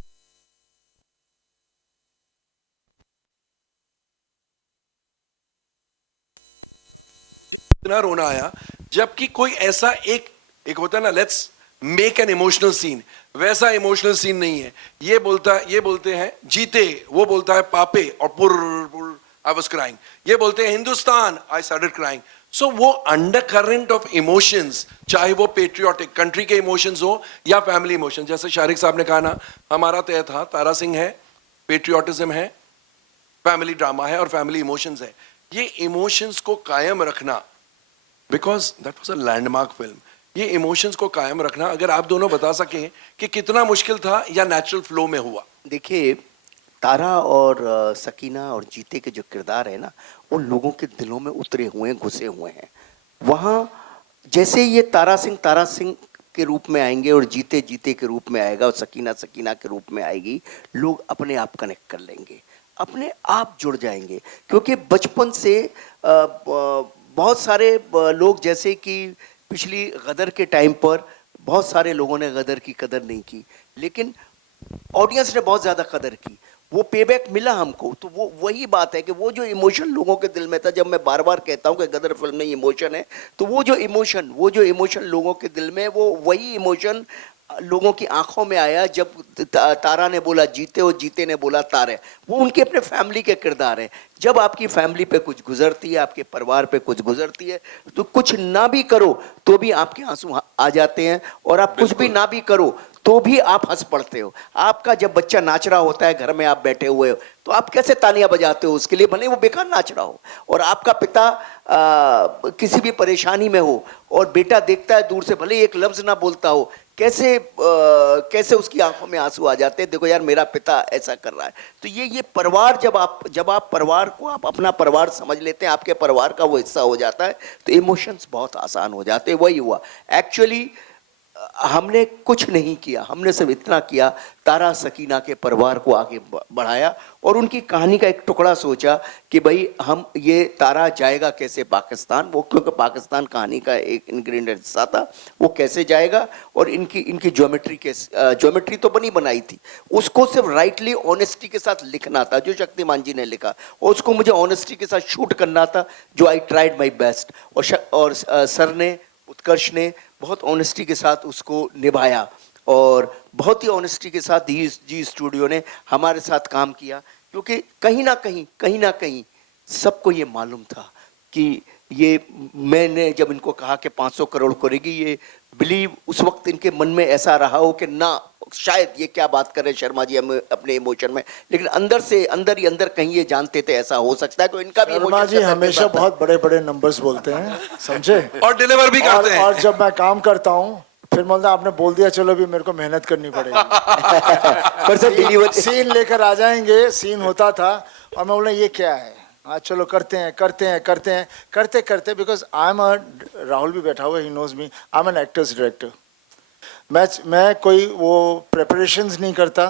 इतना रोना आया, जबकि कोई ऐसा एक होता है ना, let's make an emotional scene, वैसा इमोशनल सीन नहीं है। ये बोलते हैं जीते, वो बोलता है पापे, और पुर आई वाज क्राइंग, ये बोलते हैं हिंदुस्तान, आई स्टार्टेड क्राइंग। सो वो अंडर करंट ऑफ इमोशंस, चाहे वो पेट्रियोटिक कंट्री के इमोशंस हो या फैमिली इमोशन, जैसे शारिक साहब ने कहा ना, हमारा तय था, तारा सिंह है, पेट्रियोटिज्म है, फैमिली ड्रामा है और फैमिली इमोशंस है। ये इमोशंस को कायम रखना, because that was a landmark film, ये इमोशंस को कायम रखना, अगर आप दोनों बता सकें कि कितना मुश्किल था या नेचुरल फ्लो में हुआ। देखिए, तारा और सकीना और जीते के जो किरदार है ना, वो लोगों के दिलों में उतरे हुए हैं, घुसे हुए हैं। वहाँ जैसे ये तारा सिंह के रूप में आएंगे और जीते जीते के रूप में आएगा और सकीना सकीना के रूप में आएगी, लोग अपने आप कनेक्ट कर लेंगे, अपने आप जुड़ जाएंगे। क्योंकि बचपन से बहुत सारे लोग, जैसे कि पिछली गदर के टाइम पर बहुत सारे लोगों ने गदर की कदर नहीं की, लेकिन ऑडियंस ने बहुत ज़्यादा कदर की, वो पेबैक मिला हमको। तो वो वही बात है कि वो जो इमोशन लोगों के दिल में था, जब मैं बार बार कहता हूँ कि गदर फिल्म में इमोशन है, तो वो जो इमोशन लोगों के दिल में, वो वही इमोशन लोगों की आंखों में आया जब तारा ने बोला जीते और जीते ने बोला तारे। वो उनके अपने फैमिली के किरदार हैं। जब आपकी फैमिली पे कुछ गुजरती है, आपके परिवार पे कुछ गुजरती है, तो कुछ ना भी करो तो भी आपके आंसू आ जाते हैं, और आप कुछ भी ना भी करो तो भी आप हंस पड़ते हो। आपका जब बच्चा नाच रहा होता है, घर में आप बैठे हुए हो, तो आप कैसे तालियां बजाते हो उसके लिए, भले वो बेकार नाच रहा हो। और आपका पिता किसी भी परेशानी में हो और बेटा देखता है दूर से, भले एक लफ्ज ना बोलता हो, कैसे उसकी आंखों में आंसू आ जाते हैं, देखो यार मेरा पिता ऐसा कर रहा है। तो ये परिवार, जब आप परिवार को आप अपना परिवार समझ लेते हैं, आपके परिवार का वो हिस्सा हो जाता है, तो इमोशंस बहुत आसान हो जाते हैं। वही हुआ एक्चुअली। हमने कुछ नहीं किया, हमने सिर्फ इतना किया, तारा सकीना के परिवार को आगे बढ़ाया और उनकी कहानी का एक टुकड़ा सोचा कि भाई हम ये तारा जाएगा कैसे पाकिस्तान, वो क्योंकि पाकिस्तान कहानी का एक इंग्रेडिएंट हिस्सा था, वो कैसे जाएगा। और इनकी ज्योमेट्री तो बनी बनाई थी, उसको सिर्फ राइटली ऑनेस्टी के साथ लिखना था, जो शक्तिमान जी ने लिखा, और उसको मुझे ऑनेस्टी के साथ शूट करना था, जो आई ट्राइड माई बेस्ट। और सर ने, उत्कर्ष ने बहुत ऑनेस्टी के साथ उसको निभाया, और बहुत ही ऑनेस्टी के साथ जी स्टूडियो ने हमारे साथ काम किया। क्योंकि कहीं ना कहीं सबको ये मालूम था कि ये, मैंने जब इनको कहा कि 500 करोड़ करेगी, ये बिलीव उस वक्त इनके मन में ऐसा रहा हो कि ना, शायद ये क्या बात कर रहे हैं शर्मा जी अपने इमोशन में, लेकिन अंदर ही अंदर कहीं ये जानते थे ऐसा हो सकता है। तो इनका भी शर्मा जी हमेशा बहुत बड़े बड़े नंबर्स बोलते हैं, समझे, और डिलीवर भी करते हैं। और जब मैं काम करता हूँ, फिर बोलता आपने बोल दिया, चलो भी मेरे को मेहनत करनी पड़ेगी। पर सर डिलीवर सीन लेकर आ जाएंगे, सीन होता था और मैं बोला ये क्या है, हाँ चलो करते करते बिकॉज आई एम राहुल भी बैठा हुआ, he knows me, I am an actor's director. मैं कोई वो प्रेपरेशंस नहीं करता,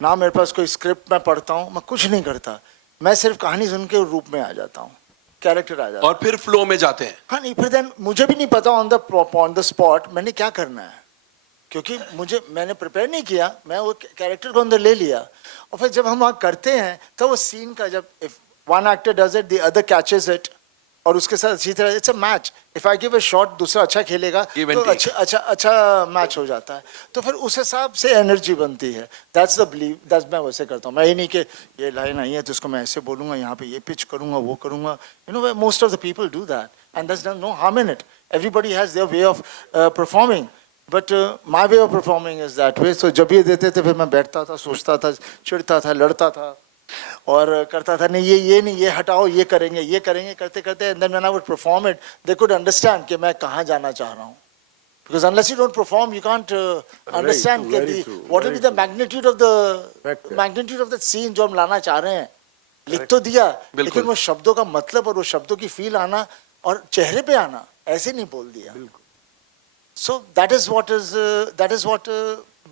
ना मेरे पास कोई स्क्रिप्ट मैं पढ़ता हूँ, मैं कुछ नहीं करता, मैं सिर्फ कहानी सुन के रूप में आ जाता हूँ, कैरेक्टर आ जाता है, और फिर फ्लो में जाते हैं। हाँ नहीं, फिर देन मुझे भी नहीं पता ऑन द स्पॉट मैंने क्या करना है, क्योंकि मैंने प्रिपेयर नहीं किया, मैं वो कैरेक्टर को अंदर ले लिया। और फिर जब हम वहाँ करते हैं तो वो सीन का, जब if one actor does it the other catches it, और उसके साथ अच्छी तरह, it's a match, if I give a shot दूसरा अच्छा खेलेगा तो अच्छा मैच हो जाता है। तो फिर उस हिसाब से एनर्जी बनती है, दैट्स द बिलीव, दैट्स मैं वैसे करता हूँ। मैं ये नहीं कि ये लाइन आई है तो इसको मैं ऐसे बोलूँगा, यहाँ पे ये पिच करूँगा, वो करूँगा, you know most of the people do that and that's no harm in it, everybody has their way of performing, but my way of performing is that way. So जब ये देते थे फिर मैं बैठता था, सोचता था, चिढ़ता था, लड़ता था और करता था, नहीं ये नहीं, ये हटाओ, ये करेंगे, करते करते and then when I would perform it they could understand कि मैं कहाँ जाना चाह रहा हूँ, because unless you don't perform you can't understand what will be the magnitude of the scene जो हम लाना चाह रहे हैं। लिख तो दिया, लेकिन वो शब्दों का मतलब और वो शब्दों की फील आना और चेहरे पे आना, ऐसे नहीं बोल दिया। सो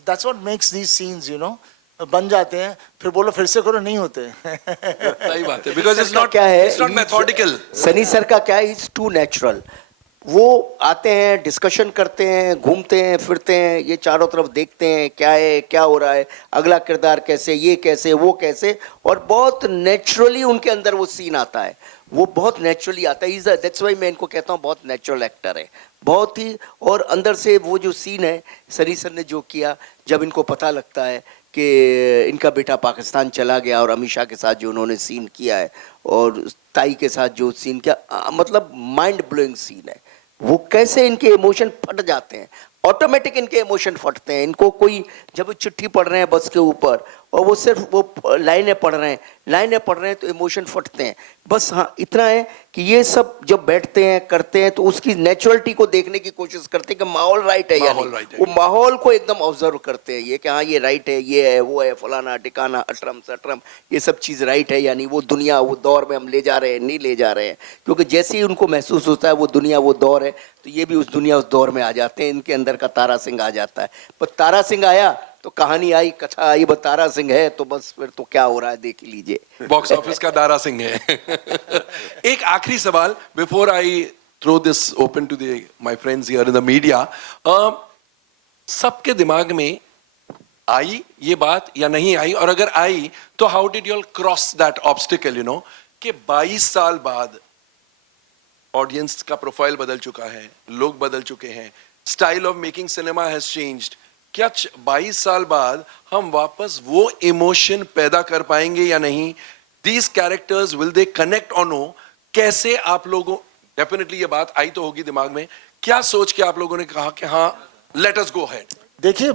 that's what makes these scenes, you know, बन जाते हैं, फिर बोलो फिर से करो, नहीं होते। सही बात है, बिकॉज इट्स नॉट क्या है, it's not methodical. Sunny sir का क्या है, इट्स टू नेचुरल। वो आते हैं, डिस्कशन करते हैं, घूमते हैं, फिरते हैं, ये चारों तरफ देखते हैं क्या है, क्या हो रहा है, अगला किरदार कैसे, ये कैसे, वो कैसे, और बहुत नेचुरली उनके अंदर वो सीन आता है, वो बहुत नेचुरली आता है। दैट्स वाई मैं इनको कहता हूँ बहुत नेचुरल एक्टर है, बहुत ही। और अंदर से वो जो सीन है, सनी सर ने जो किया, जब इनको पता लगता है कि इनका बेटा पाकिस्तान चला गया और अमीषा के साथ जो उन्होंने सीन किया है, और ताई के साथ जो सीन क्या मतलब माइंड ब्लोइंग सीन है। वो कैसे इनके इमोशन फट जाते हैं, ऑटोमेटिक इनके इमोशन फटते हैं। इनको कोई जब वो चिट्ठी पढ़ रहे हैं बस के ऊपर और वो सिर्फ वो लाइनें पढ़ रहे हैं तो इमोशन फटते हैं। बस हाँ इतना है कि ये सब जब बैठते हैं करते हैं तो उसकी नेचुरलिटी को देखने की कोशिश करते हैं कि माहौल राइट है या माहौल नहीं। right है। वो माहौल को एकदम ऑब्जर्व करते हैं ये कि हाँ ये राइट है, ये है, वो है, फलाना टिकाना अटरम सटरम, ये सब चीज़ राइट है या नहीं, वो दुनिया वो दौर में हम ले जा रहे हैं नहीं ले जा रहे हैं। क्योंकि जैसे ही उनको महसूस होता है वो दुनिया वो दौर है तो ये भी उस दुनिया उस दौर में आ जाते हैं। इनके अंदर का तारा सिंह आ जाता है। पर तारा सिंह आया तो कहानी आई, कथा आई, बस तारा सिंह है तो बस फिर तो क्या हो रहा है देख लीजिए। बॉक्स ऑफिस का दारा सिंह है। एक आखिरी सवाल before I throw this open to my friends here in the media, सबके दिमाग में आई ये बात या नहीं आई, और अगर आई तो how did you all cross that obstacle, you know, कि 22 साल बाद ऑडियंस का प्रोफाइल बदल चुका है, लोग बदल चुके हैं, style of making cinema has changed. क्या 22 साल बाद हम वापस वो इमोशन पैदा कर पाएंगे या नहीं? These characters will they connect और नो? कैसे आप लोगों, डेफिनेटली ये बात आई तो होगी दिमाग में, क्या सोच के आप लोगों ने कहा कि हाँ लेट अस गो हेड? देखिए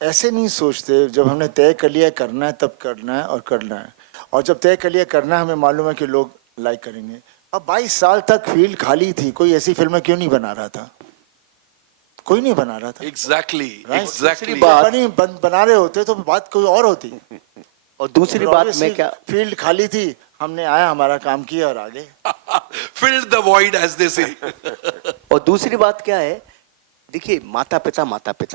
ऐसे नहीं सोचते, जब हमने तय कर लिया करना है तब करना है और करना है, और जब तय कर लिया करना है हमें मालूम है कि लोग लाइक करेंगे। अब 22 साल तक फील्ड खाली थी, कोई ऐसी फिल्में क्यों नहीं बना रहा था? कोई नहीं बना रहा था। एग्जैक्टली दूसरी बात बना रहे होते तो बात कोई और होती। और दूसरी बात मैं क्या, फील्ड खाली थी, हमने आया हमारा काम किया और आगे filled the void as they say. और दूसरी बात क्या है, देखिए माता पिता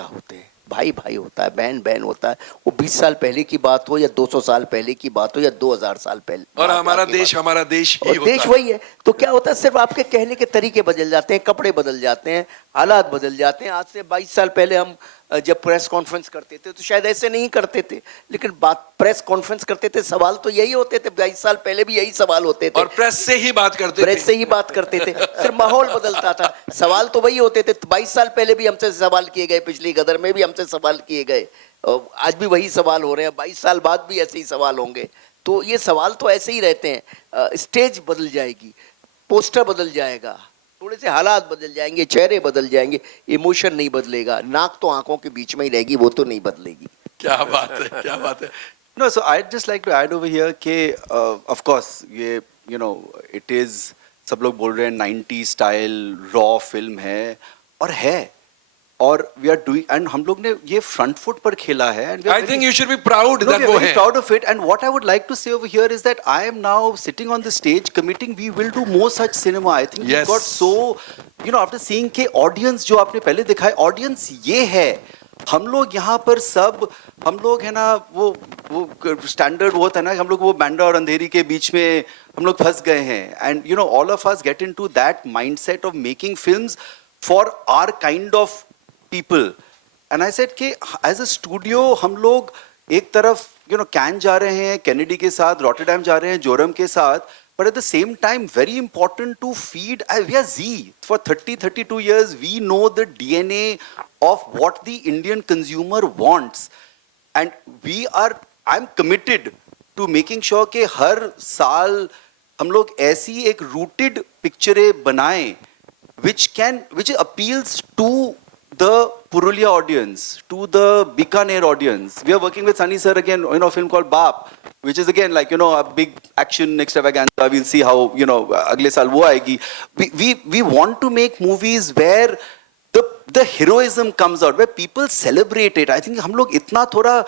होते हैं, भाई भाई होता है, बहन बहन होता है। वो 20 साल पहले की बात हो या 200 साल पहले की बात हो या 2000 साल पहले, और हमारा देश ही होता देश है। वही है। तो क्या होता है, सिर्फ आपके कहने के तरीके बदल जाते हैं, कपड़े बदल जाते हैं, हालात बदल जाते हैं। आज से 22 साल पहले हम जब प्रेस कॉन्फ्रेंस करते थे तो शायद ऐसे नहीं करते थे, लेकिन बात प्रेस कॉन्फ्रेंस करते थे, सवाल तो यही होते थे। 22 साल पहले भी यही सवाल होते थे और प्रेस से ही बात करते थे। प्रेस से ही बात करते थे, सिर्फ माहौल बदलता था, सवाल तो वही होते थे। 22 साल पहले भी हमसे सवाल किए गए, पिछली गदर में भी हमसे सवाल किए गए, और आज भी वही सवाल हो रहे हैं, 22 साल बाद भी ऐसे ही सवाल होंगे। तो ये सवाल तो ऐसे ही रहते हैं। स्टेज बदल जाएगी, पोस्टर बदल जाएगा, थोड़े से हालात बदल जाएंगे, चेहरे बदल जाएंगे, इमोशन नहीं बदलेगा। नाक तो आंखों के बीच में ही रहेगी, वो तो नहीं बदलेगी। क्या बात है, क्या बात है। No, so I'd just like to add over here कि of course ये you know it is, सब लोग बोल रहे हैं 90 स्टाइल रॉ फिल्म है, और we are doing, and हम लोग ने ये फ्रंट फुट पर खेला है, and we are I very- think you should be proud No, that we are वो very है। proud of it. And what I would like to say over here is that I am now sitting on the stage committing we will do more such cinema. I think Yes. we got so, you know, after seeing के audience जो आपने पहले दिखाए, audience ये है। हम लोग यहाँ पर सब, हम लोग है ना वो स्टैंडर्ड वो था ना, हम लोग वो बैंड्रा और अंधेरी के बीच में हम लोग फंस गए हैं। And you know all of us get into that mindset of making films for our kind of people. And I said कि एज अ स्टूडियो हम लोग एक तरफ यू नो कैन जा रहे हैं, कैनेडी के साथ, रॉटरडैम जा रहे हैं, जोरम के साथ, but at the same time very important to feed, we are Z for 32 years, we know the DNA of what the Indian consumer wants, and I'm committed to making sure कि हर साल हम लोग ऐसी एक rooted picture बनाएं which appeals to the Purulia audience, to the Bikaner audience. We are working with Sunny sir again, you know, a film called Baap, which is again like, you know, a big action extravaganza. We'll see how, you know, agle saal wo aayegi. We want to make movies where the heroism comes out, where people celebrate it. I think हम लोग इतना थोड़ा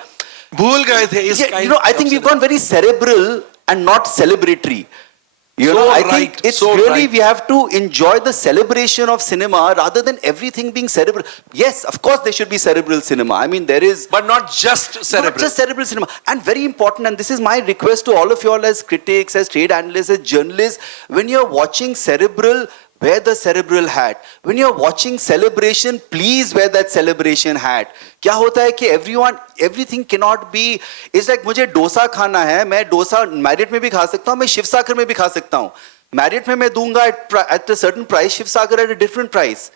भूल गए थे इस you know, I think we've gone very cerebral and not celebratory. You So know, I right, think it's so really right. we have to enjoy the celebration of cinema rather than everything being cerebral. Yes, of course there should be cerebral cinema. I mean there is, but not just cerebral. not just cerebral cinema. And very important, and this is my request to all of you all as critics, as trade analysts, as journalists, when you're watching cerebral, wear the cerebral hat. When you're watching celebration, please wear that celebration hat. क्या होता है कि everything cannot be, it's like मुझे डोसा खाना है, मैं dosa merit में भी खा सकता हूँ, मैं शिव सागर में भी खा सकता हूँ। मैरिट में मैं दूंगा at a certain price, Shiv Sagar at a different price.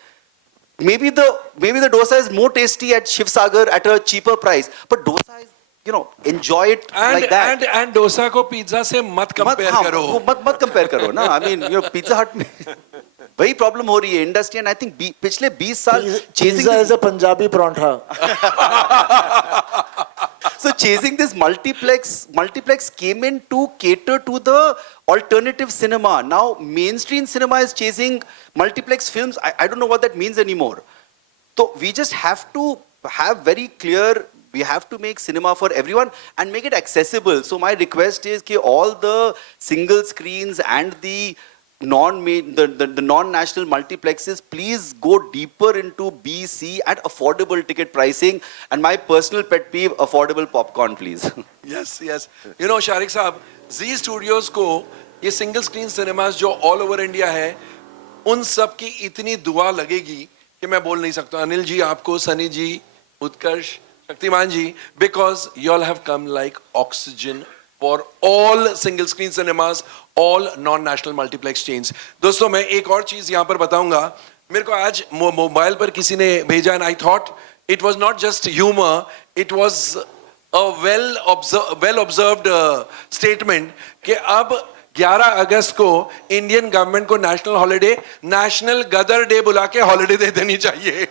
Maybe the dosa is more tasty at Shiv Sagar at a cheaper price, but dosa is you know, enjoy it like that. and dosa को pizza से मत compare हाँ, करो. वो मत compare करो ना. I mean, you know, pizza हट में वही प्रॉब्लम हो रही है इंडस्ट्री. एंड आई थिंक पिछले 20 साल pizza is a Punjabi paratha. So chasing this multiplex came in to cater to the alternative cinema. Now mainstream cinema is chasing multiplex films. I don't know what that means anymore. So we just have to have very clear, we have to make cinema for everyone and make it accessible. So my request is that all the single screens and the non-national multiplexes, please go deeper into B, C at affordable ticket pricing. And my personal pet peeve, affordable popcorn, please. Yes, yes. You know, Shariq साहब, Z Studios को ये single screen cinemas जो all over India है, उन सब की इतनी दुआ लगेगी कि मैं बोल नहीं सकता. अनिल जी, आपको, सनी जी, उत्कर्ष, शक्तिमान जी, because you all have come like oxygen for all single screen cinemas, all non-national multiplex chains. दोस्तों, मैं एक और चीज यहाँ पर बताऊंगा. मेरे को आज मोबाइल पर किसी ने भेजा and I thought it was not just humor, it was a well observed statement कि अब 11 अगस्त को इंडियन गवर्नमेंट को national holiday, national Gadar day बुला के हॉलिडे दे देनी चाहिए.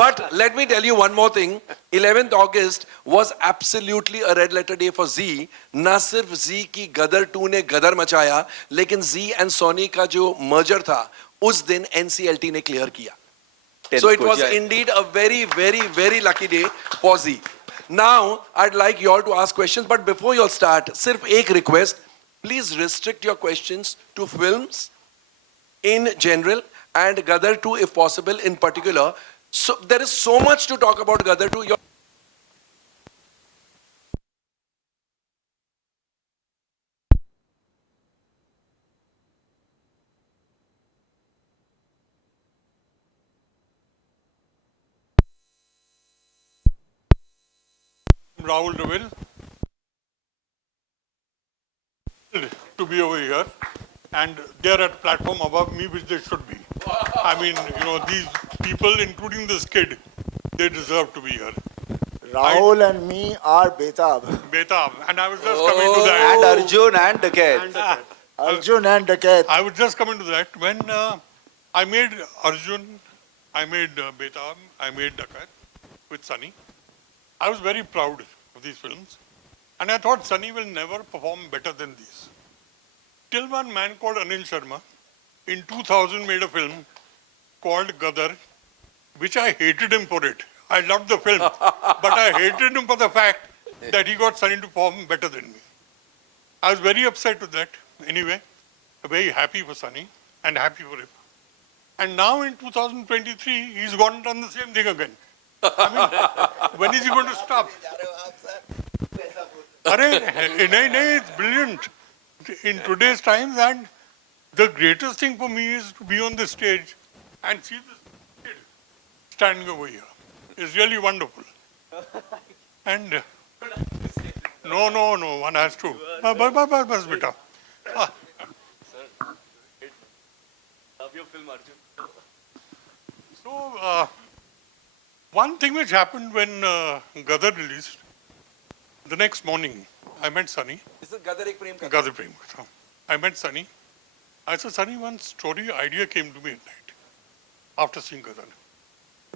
But let me tell you one more thing. 11th August was absolutely a red letter day for Zee. ना सिर्फ जी की गदर 2 ने गदर मचाया, लेकिन जी एंड सोनी का जो मर्जर था उस दिन एनसीएलटी ने क्लियर किया. So it was indeed a very, very, very lucky day for Z. Now I'd like you all to ask questions, but before you all start, सिर्फ एक request. Please restrict your questions to films in general and Gadar 2 if possible in particular. So there is so much to talk about Gadar 2. Rahul Dravid to be over here, and they're at platform above me, which they should be. I mean, you know, these people, including this kid, they deserve to be here. Rahul and me are Betab. Betab, and I was just coming to that. And Arjun and Dakat. Arjun and Dakat. I was just coming to that when I made Arjun, I made Betab, I made Dakat with Sunny. I was very proud of these films, and I thought Sunny will never perform better than these. Till one man called Anil Sharma in 2000 made a film called Gadar, which I hated him for it. I loved the film, but I hated him for the fact that he got Sunny to perform better than me. I was very upset with that. Anyway, very happy for Sunny and happy for him. And now in 2023, he's gone and done the same thing again. I mean, when is he going to stop? It's brilliant in today's times, and the greatest thing for me is to be on the stage and see this kid standing over here. It's really wonderful. And no, one has to. Bas beta. Love your film, Arjun. So, one thing which happened when Gadar released, the next morning, I met Sunny. This is Gadar ek prem Gadar Prem Katha. I met Sunny. I said, Sunny, one story idea came to me at night after seeing Gadar.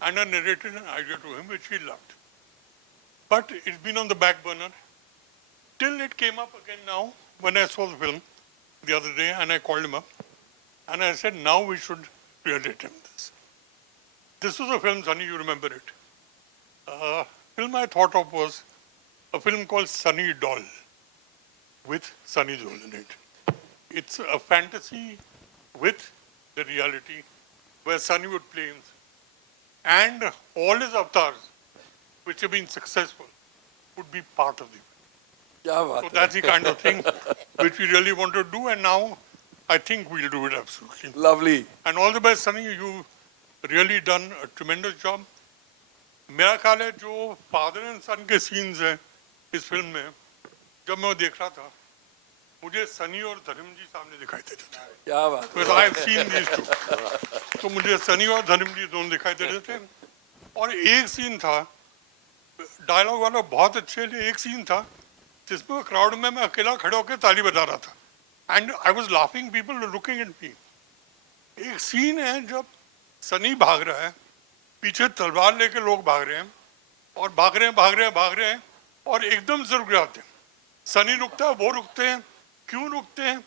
And I narrated an idea to him which he loved. But it's been on the back burner till it came up again now when I saw the film the other day, and I called him up and I said, now we should really attempt this. This was a film, Sunny, you remember it. Film I thought of was a film called Sunny Doll with Sunny Deol in it. It's a fantasy with the reality where Sunny would play himself. And all his avatars, which have been successful, would be part of the film. क्या बात So है. that's the kind of thing which we really want to do, and now I think we'll do it absolutely. Lovely. And all the best, Sunny. You've really done a tremendous job. मेरा ख्याल है जो father and सन के scenes हैं इस film में, जब मैं वो देख रहा था, मुझे सनी और धर्म जी सामने दिखाई देते थे. क्या बात है. Because I've seen these two. तो मुझे सनी और धर्म जी दोनों दिखाई दे रहे थे. और एक सीन था डायलॉग वाला बहुत अच्छे लिए एक सीन था जिसमें क्राउड में मैं अकेला खड़े होकर ताली बजा रहा था and I was laughing, people looking at me. एक सीन है जब सनी भाग रहा है, पीछे तलवार लेके लोग भाग रहे हैं और भाग रहे हैं भाग रहे हैं भाग रहे हैं और एकदम से रुक जाते हैं। सनी रुकता है, वो रुकते हैं, क्यों रुकते हैं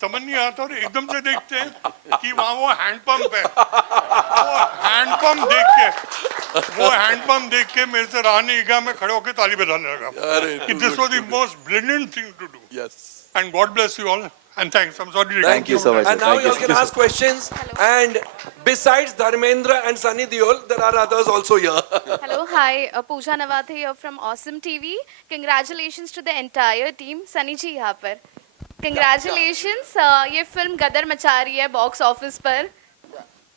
समझ नहीं आता और एकदम से देखते हैं कि वहाँ वो हैंडपंप है। वो हैंडपंप देख के मेरे से रहा नहीं गया, मैं खड़े होकर ताली बजाने लगा कि this was the most brilliant thing to do. Yes. And God bless you all and thanks. I am sorry. Thank you so much. And now Thank you you. all can ask questions. And besides Dharmendra and Sunny Deol, there are others also here. Hello, hi, Pooja Nawathe here from Awesome TV. Congratulations to the entire team. Sunny ji यहाँ पर Congratulations. ये film गदर मचा रही है box office पर।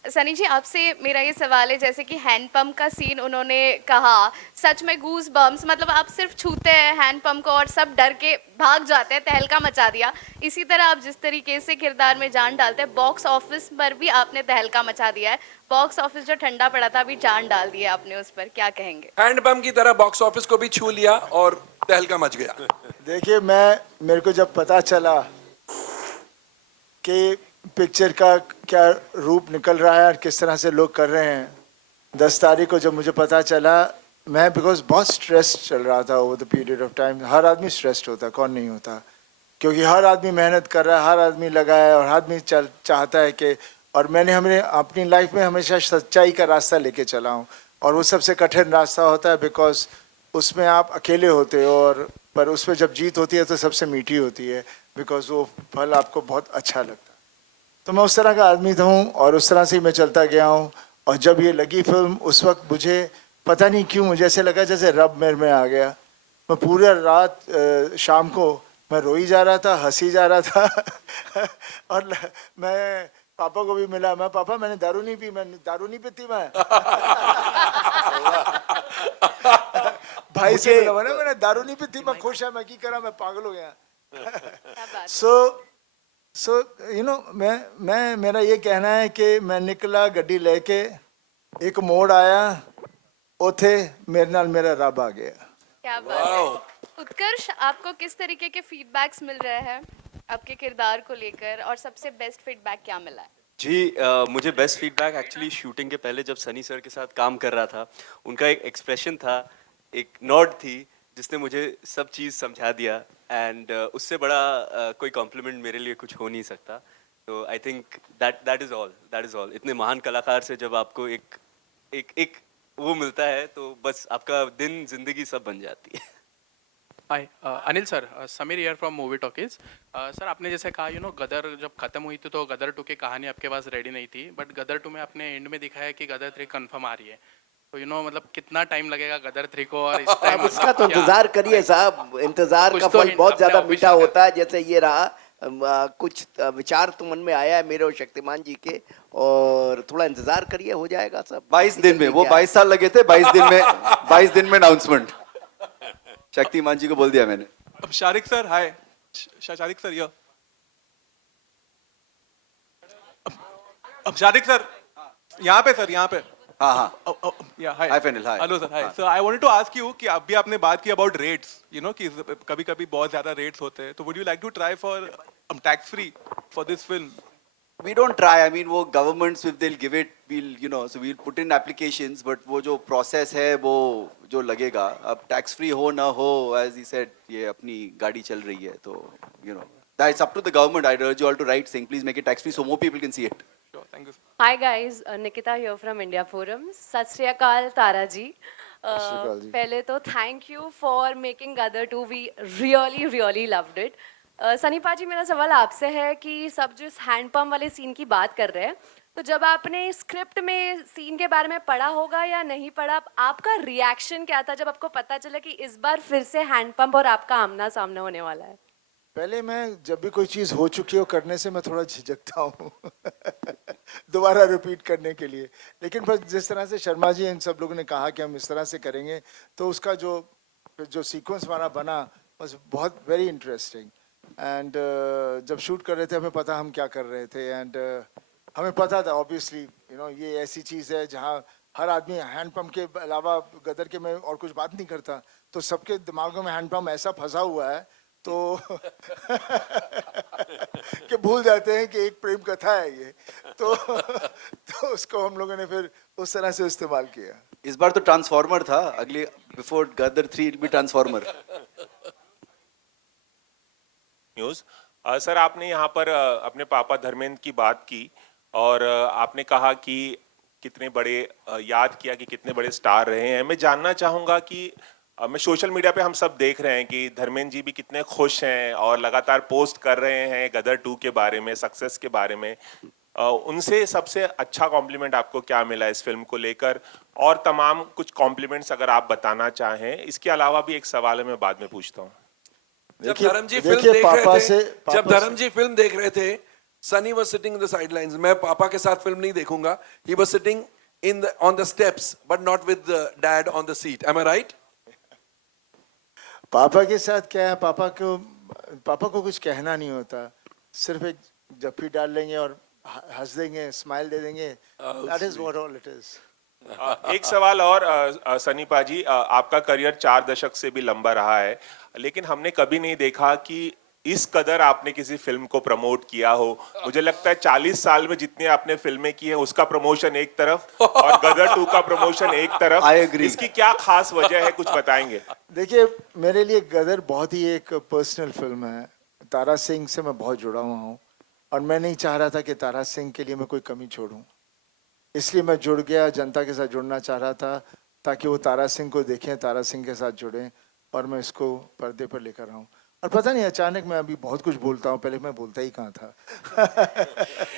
सनी जी आपसे मेरा ये सवाल है, जैसे कि हैंडपंप का सीन उन्होंने कहा, सच में गूज बम्स, मतलब आप सिर्फ छूते हैं हैंडपंप को और सब डर के भाग जाते हैं, तहलका मचा दिया। इसी तरह आप जिस तरीके से किरदार में जान डालते हैं, बॉक्स ऑफिस पर भी आपने तहलका मचा दिया है। बॉक्स ऑफिस जो ठंडा पड़ा था अभी जान डाल दी है आपने उस पर, क्या कहेंगे? हैंडपंप की तरह बॉक्स ऑफिस को भी छू लिया और तहलका मच गया। देखिए, मेरे को जब पता चला कि पिक्चर का क्या रूप निकल रहा है और किस तरह से लोग कर रहे हैं, 10 तारीख को जब मुझे पता चला, मैं बिकॉज बहुत स्ट्रेस चल रहा था over the period of time. हर आदमी स्ट्रेस्ड होता है, कौन नहीं होता, क्योंकि हर आदमी मेहनत कर रहा है, हर आदमी लगा है और हर आदमी चाहता है कि, और हमने अपनी लाइफ में हमेशा सच्चाई का रास्ता लेके चला हूँ और वो सबसे कठिन रास्ता होता है बिकॉज उसमें आप अकेले होते हो, और पर उसमें जब जीत होती है तो सबसे मीठी होती है बिकॉज वो फल आपको बहुत अच्छा लगता है। तो मैं उस तरह का आदमी था हूँ और उस तरह से ही मैं चलता गया हूँ। और जब ये लगी फिल्म, उस वक्त मुझे पता नहीं क्यों मुझे ऐसे लगा जैसे रब मेरे में आ गया। मैं पूरा रात शाम को मैं रोई जा रहा था, हंसी जा रहा था और मैं पापा को भी मिला, मैं पापा मैंने दारू नहीं पी, मैंने दारू नहीं पीती मैं भाई से मिला, मैंने दारू नहीं पीती, मैं खुश है, मैं की करा, मैं पागल हो गया। सो यू नो मैं मेरा ये कहना है कि मैं निकला गड्डी लेके, एक मोड़ आया, उथे मेरे नाल मेरा रब आ गया। क्या बात है। उत्कर्ष, आपको किस तरीके के फीडबैक्स मिल रहे हैं आपके किरदार को लेकर, और सबसे बेस्ट फीडबैक क्या मिला है? जी मुझे बेस्ट फीडबैक एक्चुअली शूटिंग के पहले जब सनी सर के साथ काम कर रहा था, उनका एक एक्सप्रेशन था, एक नॉड थी जिसने मुझे सब चीज़ समझा दिया एंड उससे बड़ा कोई कॉम्प्लीमेंट मेरे लिए कुछ हो नहीं सकता। तो I think that is all. इतने महान कलाकार से जब आपको एक वो मिलता है तो बस आपका दिन जिंदगी सब बन जाती है। Hi Anil sir, Sameer here from Movie Talkies. Sir आपने जैसे कहा गदर जब खत्म हुई थी तो गदर 2 की कहानी आपके पास रेडी नहीं थी, बट गदर 2 में आपने एंड में दिखाया कि गदर 3 कंफर्म आ रही है। तो मतलब कितना टाइम लगेगा गदर 3 को, और इस टाइम अब उसका तो इंतजार करिए साहब, इंतजार का फल बहुत ज्यादा मीठा होता है। जैसे ये रहा, कुछ विचार तो मन में आया है मेरे और शक्तिमान जी के, और थोड़ा इंतजार करिए, हो जाएगा सब 22 दिन में, वो 22 साल लगे थे, 22 दिन में अनाउंसमेंट। शक्तिमान जी को बोल दिया मैंने। अब शारिक सर, हाय शारिक सर, ये अब शारिक सर यहाँ पे, सर यहाँ पे। हाँ हाँ, या हाय फैनिल, hi. Hello sir, hi sir. I wanted to ask you कि अभी आपने बात की अबाउट रेट्स, कि कभी कभी बहुत ज्यादा रेट्स होते हैं, तो would you like to try for tax free for this film? We don't try. I mean, वो governments if they'll give it, so we'll put in applications. But वो जो process है, वो जो लगेगा, अब tax free हो ना हो, as he said, ये अपनी गाड़ी चल रही है, तो that's up to the government. I urge you all to write saying please make it tax free so more people can see it. Sure, thank you. Hi guys, Nikita here from India Forum. सत श्री अकाल तारा जी। पहले तो thank you for making Gadar 2, we really loved it. Sunny paaji, मेरा सवाल आपसे है कि सब जो इस हैंडपम्प वाले सीन की बात कर रहे हैं, तो जब आपने स्क्रिप्ट में सीन के बारे में पढ़ा होगा या नहीं पढ़ा, आपका रिएक्शन क्या था जब आपको पता चला कि इस बार फिर से हैंडपम्प और आपका आमना सामना होने वाला है? पहले मैं जब भी कोई चीज़ हो चुकी हो करने से मैं थोड़ा झिझकता हूँ दोबारा रिपीट करने के लिए, लेकिन बस जिस तरह से शर्मा जी इन सब लोगों ने कहा कि हम इस तरह से करेंगे, तो उसका जो सीक्वेंस हमारा बना was बहुत वेरी इंटरेस्टिंग। एंड जब शूट कर रहे थे हमें पता हम क्या कर रहे थे, एंड हमें पता था ऑब्वियसली ये ऐसी चीज़ है जहाँ हर आदमी हैंडपम्प के अलावा गदर के में और कुछ बात नहीं करता, तो सबके दिमागों में हैंडपम्प ऐसा फंसा हुआ है तो कि भूल जाते हैं कि एक प्रेम कथा है ये, तो उसको हम लोगों ने फिर उस तरह से इस्तेमाल किया। इस बार तो ट्रांसफॉर्मर था, अगले before Gadar 3 it be transformer. News sir, आपने यहाँ पर अपने पापा धर्मेंद्र की बात की और आपने कहा कि कितने बड़े याद किया कि कितने बड़े स्टार रहे हैं। मैं जानना चाहूँगा कि मैं सोशल मीडिया पे हम सब देख रहे हैं कि धर्मेंद्र जी भी कितने खुश हैं और लगातार पोस्ट कर रहे हैं गदर 2 के बारे में, सक्सेस के बारे में। उनसे सबसे अच्छा कॉम्प्लीमेंट आपको क्या मिला इस फिल्म को लेकर, और तमाम कुछ कॉम्प्लीमेंट्स अगर आप बताना चाहें। इसके अलावा भी एक सवाल है, मैं बाद में पूछता हूँ। जब धर्म जी फिल्म देख रहे थे, Sunny was sitting in the sidelines. मैं पापा के साथ फिल्म नहीं देखूंगा, he was sitting in the on the steps but not with the dad on the seat. Am I right? पापा के साथ क्या है, पापा को कुछ कहना नहीं होता, सिर्फ एक जप्पी डाल लेंगे और हंस देंगे, स्माइल दे देंगे। That is what all it is. एक सवाल और सनी पाजी, आपका करियर 4 दशक से भी लंबा रहा है, लेकिन हमने कभी नहीं देखा कि इस कदर आपने किसी फिल्म को प्रमोट किया हो। मुझे लगता है 40 साल में जितने आपने फिल्में की हैं उसका प्रमोशन एक तरफ और गदर 2 का प्रमोशन एक तरफ। I agree. इसकी क्या खास वजह है, कुछ बताएंगे? देखिए, मेरे लिए गदर बहुत ही एक पर्सनल फिल्म है। तारा सिंह से मैं बहुत जुड़ा हुआ हूँ और मैं नहीं चाह रहा था कि तारा सिंह के लिए मैं कोई कमी छोड़ूं, इसलिए मैं जुड़ गया, जनता के साथ जुड़ना चाह रहा था ताकि वो तारा सिंह को देखें, तारा सिंह के साथ जुड़ें और मैं इसको पर्दे पर लेकर आऊँ। और पता नहीं अचानक मैं अभी बहुत कुछ बोलता हूँ, पहले मैं बोलता ही कहाँ था।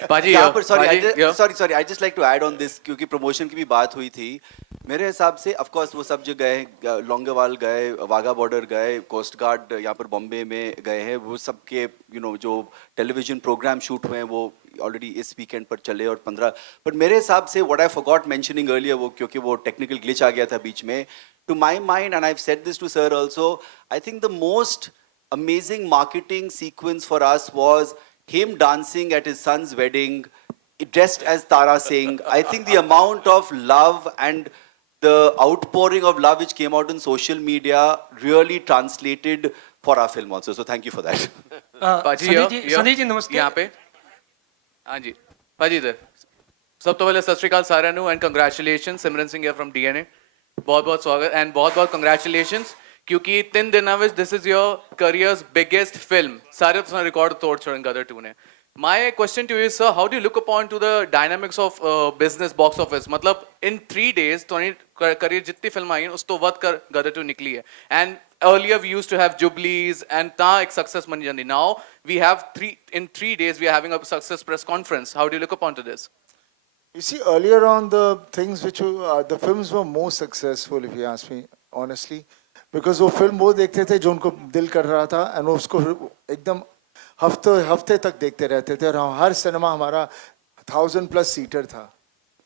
पाजी, यहाँ पर paaji, sorry I just like to add on this, क्योंकि प्रमोशन की भी बात हुई थी। मेरे हिसाब से ऑफ कोर्स वो सब जो गए, लौंगेवाल गए, वाघा बॉर्डर गए, कोस्ट गार्ड यहाँ पर बॉम्बे में गए हैं, वो सब के जो टेलीविजन प्रोग्राम शूट हुए हैं वो ऑलरेडी इस वीकेंड पर चले और 15। बट मेरे हिसाब से what I forgot mentioning earlier, वो क्योंकि वो टेक्निकल ग्लिच आ गया था बीच में, to my mind, and I have said this to sir also, I think the most amazing marketing sequence for us was him dancing at his son's wedding dressed as Tara Singh. I think the amount of love and the outpouring of love which came out on social media really translated for our film also. So thank you for that. पाजी, सनी जी नमस्ते। यहाँ पे हाँ जी पाजी, इधर सब तो पहले सत श्री अकाल साਰਿਆਂ ਨੂੰ एंड कंग्रेचुलेशन। सिमरन सिंह है फ्रॉम डीएनए, बहुत बहुत स्वागत एंड बहुत बहुत कंग्रेचुलेशंस, क्योंकि 3 दिनों में this is your careers biggest film, सारे तुमने रिकॉर्ड तोड़ छोड़े गदर 2 ने। My question to you sir, how do you look upon to the dynamics of business box office? मतलब इन 3 डेज तो करियर जितनी फिल्म आई उस तो वध कर गदर 2 निकली है, and earlier we used to have jubilees and ta ek success bani jandi. Now we have 3 days we are having a success press conference. How do you look upon to this? You see, earlier on the things which the films were more successful, if you ask me honestly, because वो film वो देखते थे जो उनको दिल कर रहा था एंड वो उसको एकदम हफ्ते तक देखते रहते थे, और हर सिनेमा हमारा 1000+ सीटर था।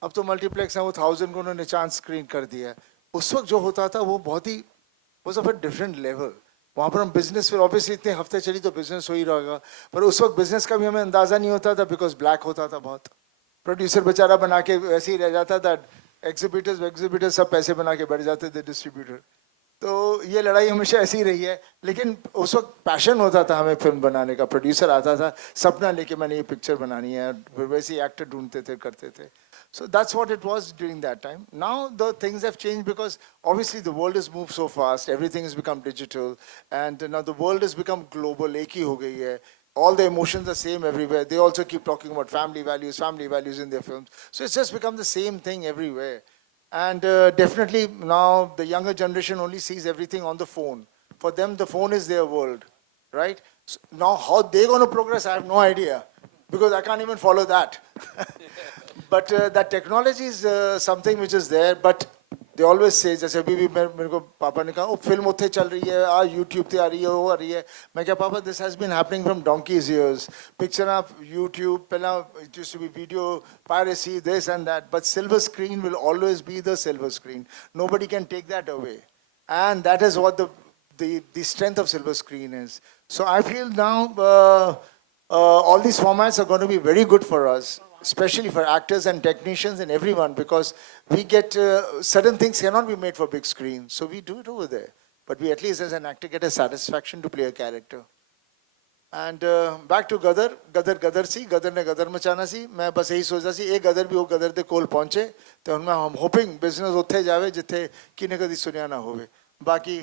अब तो मल्टीप्लेक्स है, वो 1000 को उन्होंने चांस स्क्रीन कर दिया है। उस वक्त जो होता था वो बहुत ही was of a different level. वहाँ पर हम बिजनेस, फिर ऑब्वियसली इतने हफ्ते चली तो बिजनेस हो ही रहेगा, पर उस वक्त बिजनेस का भी हमें अंदाजा नहीं होता था बिकॉज ब्लैक होता था बहुत। प्रोड्यूसर बेचारा बना के वैसे ही रह जाता था, एग्जीबिटर्स सब पैसे बना के बैठ जाते थे, डिस्ट्रीब्यूटर। तो ये लड़ाई हमेशा ऐसी ही रही है, लेकिन उस वक्त पैशन होता था हमें फिल्म बनाने का। प्रोड्यूसर आता था सपना लेके, मैंने ये पिक्चर बनानी है, फिर वैसे ही एक्टर ढूंढते थे, करते थे। So that's what it was during that time. Now the things have changed because obviously the world has moved so fast, everything has become digital, and now the world has become global, एक ही हो गई है। All the emotions are same everywhere. They also keep talking about family values in their films. So it's just become the same thing everywhere. And definitely now the younger generation only sees everything on the phone. For them, the phone is their world, right? So now how they're going to progress, I have no idea, because I can't even follow that. But that technology is something which is there, but they always say, जैसे अभी भी मेरे को पापा ने कहा, ओ film उत्थे चल रही है, आज यूट्यूब पे आ रही है, वो आ रही है। मैं क्या पापा, this has been happening from donkey's years. Picture आप YouTube, पहला it used to be video piracy, this and that, but silver screen will always be the silver screen. Nobody can take that away, and that is what the strength of silver screen is. So I feel now all these formats are going to be very good for us. especially for actors and technicians and everyone, because we get certain things cannot be made for big screen, so we do it over there. But we at least as an actor get a satisfaction to play a character. And back to Gadar, Gadar C, Gadar ने Gadar मचाना सी, मैं बस यही सोचा सी, एक Gadar भी वो Gadar दे कोल पहुंचे, तो उनमें हम hoping business उत्थे जावे जिथे किने कदी सुनिया ना होवे. बाकी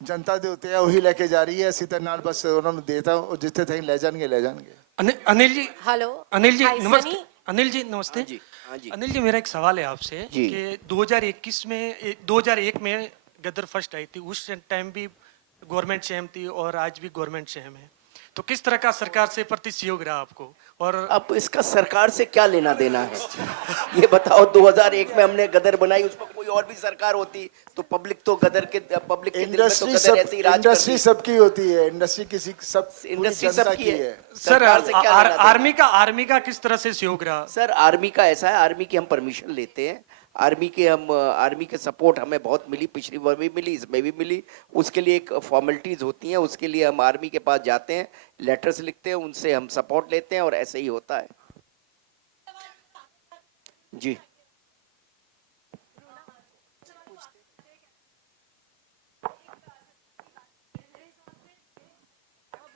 जनता दे उत्ते वही लेके जा रही है, इसी तरह नाल बस उन्होंने देता और जिथे थे ले जाएंगे. अनिल जी, हेलो अनिल जी हाय, नमस्ते. सनी। अनिल जी नमस्ते. जी, हाँ जी. अनिल जी, मेरा एक सवाल है आपसे जी. कि 2001 में गदर फर्स्ट आई थी, उस टाइम भी गवर्नमेंट सेम थी और आज भी गवर्नमेंट सेम है, तो किस तरह का सरकार से प्रति सहयोग रहा आपको? और अब इसका सरकार से क्या लेना देना है, ये बताओ. 2001 में हमने गदर बनाई, उस पर कोई और भी सरकार होती तो पब्लिक तो गदर के पब्लिक के दिल में तो गदर ऐसे ही राज करती. इंडस्ट्री सबकी होती है, इंडस्ट्री किसी सब इंडस्ट्री सबकी है. सर, सरकार से क्या लेना देना? आर्मी का किस तरह से सहयोग रहा? सर, आर्मी का ऐसा है, आर्मी की हम परमिशन लेते हैं, आर्मी के सपोर्ट हमें बहुत मिली, पिछली बार भी मिली, इसमें भी मिली. उसके लिए एक फॉर्मेलिटीज होती हैं, उसके लिए हम आर्मी के पास जाते हैं, लेटर्स लिखते हैं, उनसे हम सपोर्ट लेते हैं और ऐसे ही होता है. जी.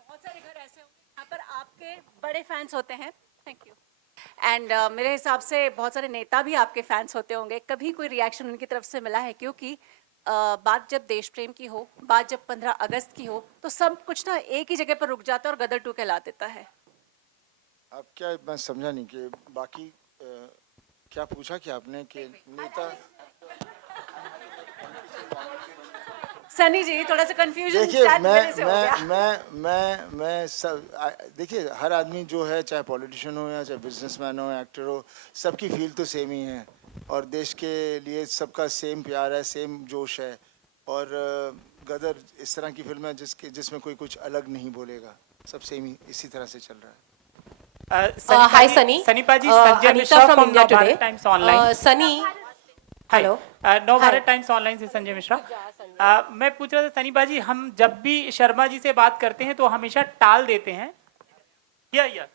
बहुत सारे घर ऐसे होंगे यहाँ पर आपके बड़े फैंस होते हैं. Thank you. एंड मेरे हिसाब से बहुत सारे नेता भी आपके फैंस होते होंगे. कभी कोई रिएक्शन उनकी तरफ से मिला है? क्योंकि बात जब देश प्रेम की हो, बात जब 15 अगस्त की हो, तो सब कुछ ना एक ही जगह पर रुक जाता है और गदर 2 कहला देता है. अब क्या, मैं समझा नहीं कि बाकी क्या पूछा कि आपने कि नेता. सनी जी, थोड़ा सा कंफ्यूजन देखिए, शायद मेरे से हो गया. मैं सब देखिए, हर आदमी जो है, चाहे पॉलिटिशियन हो या चाहे बिजनेसमैन हो, एक्टर हो, सबकी फील तो सेम ही है और देश के लिए सबका सेम प्यार है, सेम जोश है. और गदर इस तरह की फिल्म है जिसमें कोई कुछ अलग नहीं बोलेगा, सब सेम ही इसी तरह से चल रहा है. हाय सनी. सनीपा ji, Sanjay Mishra from from India Navbharat Today. Times Online. Sunny. Hello, Navbharat Times Online से संजय मिश्रा. मैं पूछ रहा था सनीपा जी, हम जब भी शर्मा जी से बात करते हैं तो हमेशा टाल देते हैं. या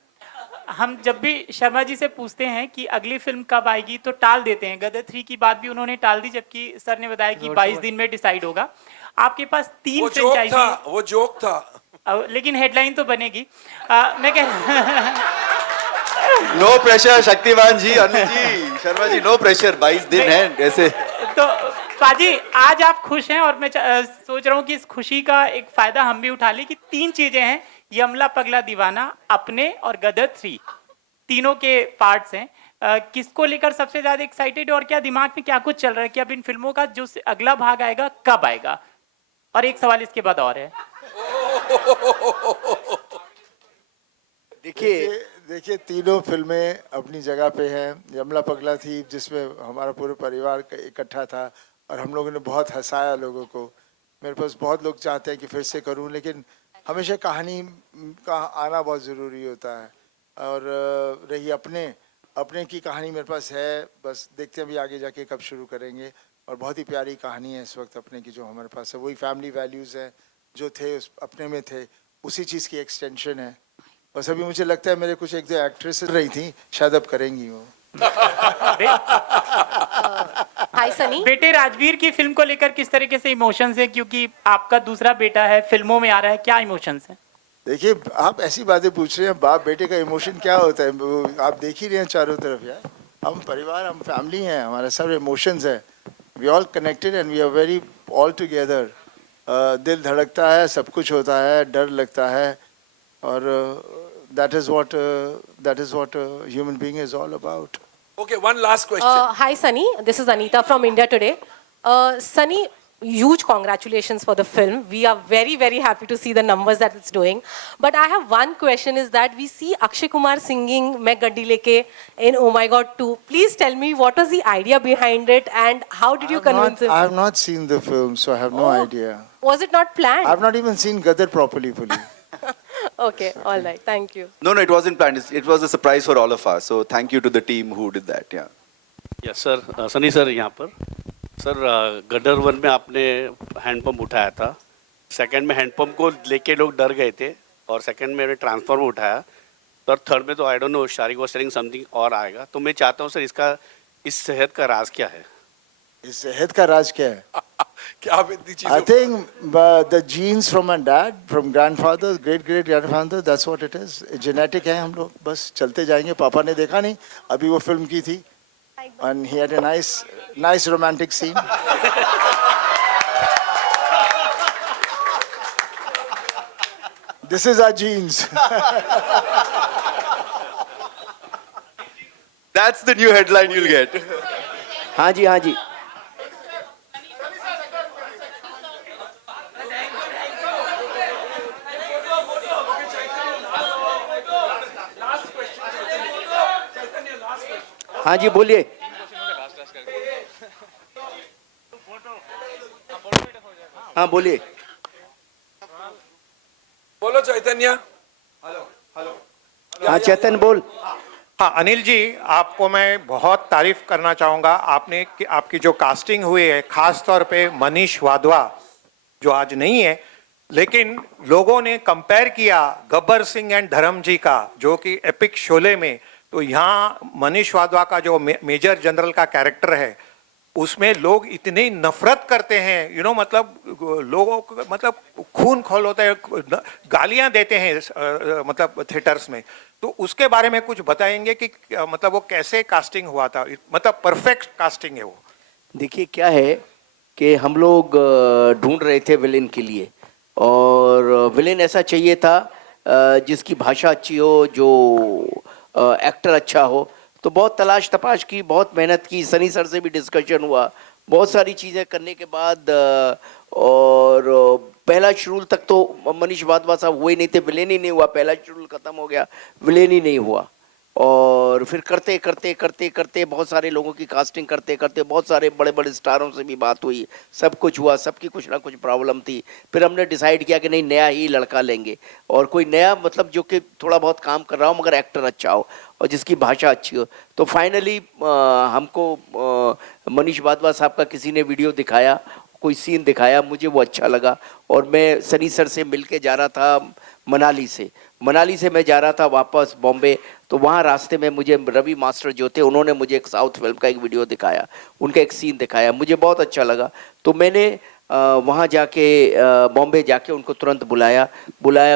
हम जब भी शर्मा जी से पूछते हैं कि अगली फिल्म कब आएगी तो टाल देते हैं. गदर 3 की बात भी उन्होंने टाल दी, जबकि सर ने बताया कि 22 दिन में डिसाइड होगा. आपके पास 3 फ्रेंचाइजी. वो जोक था. लेकिन हेडलाइन तो बनेगी. मैं कह नो प्रेशर शक्तिमान जी, अनिल जी, शर्मा जी, नो प्रेशर. 22 दिन है ऐसे. तो पाजी, आज आप खुश हैं और मैं सोच रहा हूँ कि इस खुशी का एक फायदा हम भी उठा लें कि 3 चीजें हैं, यमला पगला दीवाना, अपने और गदर 3, तीनों के पार्ट्स हैं. किसको लेकर सबसे ज्यादा एक्साइटेड, और क्या दिमाग में क्या कुछ चल रहा है कि अब इन फिल्मों का जो अगला भाग आएगा कब आएगा? और एक सवाल इसके बाद और है. देखिए, तीनों फिल्में अपनी जगह पे हैं. यमला पगला थी जिसमें हमारा पूरा परिवार इकट्ठा था और हम लोगों ने बहुत हंसाया लोगों को. मेरे पास बहुत लोग चाहते हैं कि फिर से करूं, लेकिन हमेशा कहानी का आना बहुत ज़रूरी होता है. और रही अपने की कहानी मेरे पास है, बस देखते हैं अभी आगे जाके कब शुरू करेंगे. और बहुत ही प्यारी कहानी है इस वक्त अपने की जो हमारे पास है. वही फैमिली वैल्यूज़ हैं जो थे उस अपने में थे, उसी चीज़ की एक्सटेंशन है. बस अभी मुझे लगता है मेरे कुछ 1-2 एक्ट्रेसेस रही थी, शायद अब करेंगी वो. हाय सनी. बेटे राजवीर की फिल्म को लेकर किस तरीके से इमोशंस है, क्योंकि आपका दूसरा बेटा है, फिल्मों में आ रहा है, क्या इमोशंस है? देखिए, आप ऐसी बातें पूछ रहे हैं, बाप बेटे का इमोशन क्या होता है, आप देख ही रहे हैं चारों तरफ. यार, हम परिवार, हम फैमिली हैं, हमारे सब इमोशंस है. We all connected and we are very all together. दिल धड़कता है, सब कुछ होता है, डर लगता है, और that is what a human being is all about. Okay, one last question. Hi Sunny, this is Anita from India Today. Sunny, huge congratulations for the film. We are very, very happy to see the numbers that it's doing. But I have one question, is that we see Akshay Kumar singing Main Gaddi Leke in Oh My God 2. Please tell me, what was the idea behind it and how did you convince him? I have not seen the film, so I have no idea. Was it not planned? I have not even seen Gadar properly fully. Okay, all right, thank you. No, it wasn't planned. It was a surprise for all of us. So thank you to the team who did that. Yeah. Yes, sir. Sunny sir यहाँ पर. Sir, गदर 1 में आपने handpump उठाया था. Second में handpump को लेके लोग डर गए थे और सेकंड में ट्रांसफॉर्मर उठाया. और थर्ड में तो I don't know, Shariq was selling something और आएगा। तो मैं चाहता हूँ सर इसका, इस सेहत का राज क्या है? इस सेहत का राज क्या है? क्या आप इतनी चीजें I think the genes from my dad, from grandfather, great grandfather, that's what it is. Genetic है हम लोग, बस चलते जाएंगे। पापा ने देखा नहीं, अभी वो फिल्म की थी, and he had a nice romantic scene. This is our genes. That's the new headline you'll get. हाँ जी, हाँ जी। हाँ जी, बोलिए। हाँ बोलिए। बोलो चैतन्य। हाँ चेतन बोल। हाँ अनिल जी, आपको मैं बहुत तारीफ करना चाहूँगा। आपने आपकी जो कास्टिंग हुई है, खास तौर पे मनीष वाधवा जो आज नहीं है, लेकिन लोगों ने कंपेयर किया गब्बर सिंह एंड धर्म जी का, जो कि एपिक शोले में, तो यहाँ मनीष वाधवा का जो मेजर जनरल का कैरेक्टर है, उसमें लोग इतनी नफरत करते हैं, मतलब लोगों को मतलब खून खोल होता है, गालियां देते हैं मतलब थिएटर्स में। तो उसके बारे में कुछ बताएंगे कि मतलब वो कैसे कास्टिंग हुआ था? मतलब परफेक्ट कास्टिंग है वो। देखिए क्या है कि हम लोग ढूंढ रहे थे विलेन के लिए, और विलेन ऐसा चाहिए था जिसकी भाषा अच्छी हो, जो एक्टर अच्छा हो। तो बहुत तलाश तपाश की, बहुत मेहनत की, सनी सर से भी डिस्कशन हुआ, बहुत सारी चीज़ें करने के बाद, और पहला शेड्यूल तक तो मनीष वाधवा साहब हुए नहीं थे, विलेन ही नहीं हुआ। पहला शेड्यूल खत्म हो गया, विलेन ही नहीं हुआ। और फिर करते करते करते करते बहुत सारे लोगों की कास्टिंग करते करते, बहुत सारे बड़े बड़े स्टारों से भी बात हुई, सब कुछ हुआ, सबकी कुछ ना कुछ प्रॉब्लम थी। फिर हमने डिसाइड किया कि नहीं, नया ही लड़का लेंगे, और कोई नया मतलब जो कि थोड़ा बहुत काम कर रहा हो मगर एक्टर अच्छा हो और जिसकी भाषा अच्छी हो। तो फाइनली हमको मनीष वाधवा साहब का किसी ने वीडियो दिखाया, कोई सीन दिखाया, मुझे वो अच्छा लगा। और मैं सनी सर से मिल के जा रहा था मनाली से मैं जा रहा था वापस बॉम्बे। तो वहाँ रास्ते में मुझे रवि मास्टर जो थे, उन्होंने मुझे एक साउथ फिल्म का एक वीडियो दिखाया, उनका एक सीन दिखाया, मुझे बहुत अच्छा लगा। तो मैंने वहाँ जाके बॉम्बे जाके उनको तुरंत बुलाया,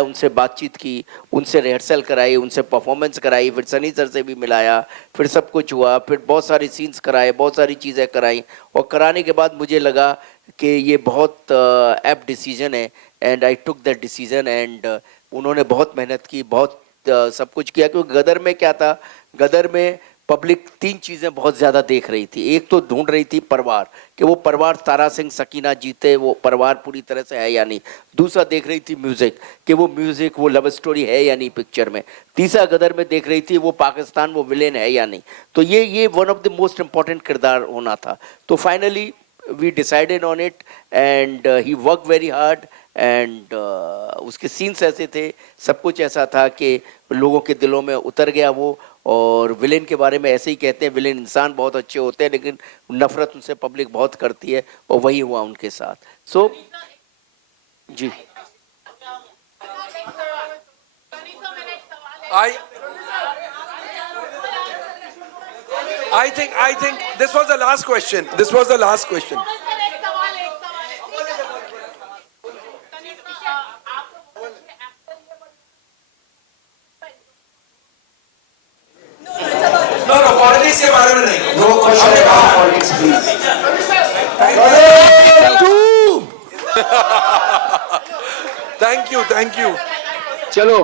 उनसे बातचीत की, उनसे रिहर्सल कराई, उनसे परफॉर्मेंस कराई, फिर सनी सर से भी मिलाया, फिर सब कुछ हुआ, फिर बहुत सारे सीन्स कराए, बहुत सारी चीज़ें कराई। और कराने के बाद मुझे लगा कि ये बहुत एप्ट डिसीजन है, and I took that decision. And उन्होंने बहुत मेहनत की, बहुत सब कुछ किया। क्योंकि गदर में क्या था, गदर में पब्लिक तीन चीज़ें बहुत ज़्यादा देख रही थी। एक तो ढूंढ रही थी परिवार, कि वो परिवार तारा सिंह सकीना जीते, वो परिवार पूरी तरह से है या नहीं। दूसरा देख रही थी म्यूज़िक, कि वो म्यूज़िक, वो लव स्टोरी है या नहीं पिक्चर में। तीसरा गदर में देख रही थी वो पाकिस्तान, वो विलेन है या नहीं। तो ये one of the most important किरदार होना था। तो finally we decided on it, and he worked very hard, and उसके सीन्स ऐसे थे, सब कुछ ऐसा था कि लोगों के दिलों में उतर गया वो। और विलेन के बारे में ऐसे ही कहते हैं, विलेन इंसान बहुत अच्छे होते हैं, लेकिन नफरत उनसे पब्लिक बहुत करती है, और वही हुआ उनके साथ। सो जी, I think this was the last question. This was the last question. No, politics के बारे में नहीं। no question about politics please. Thank you. चलो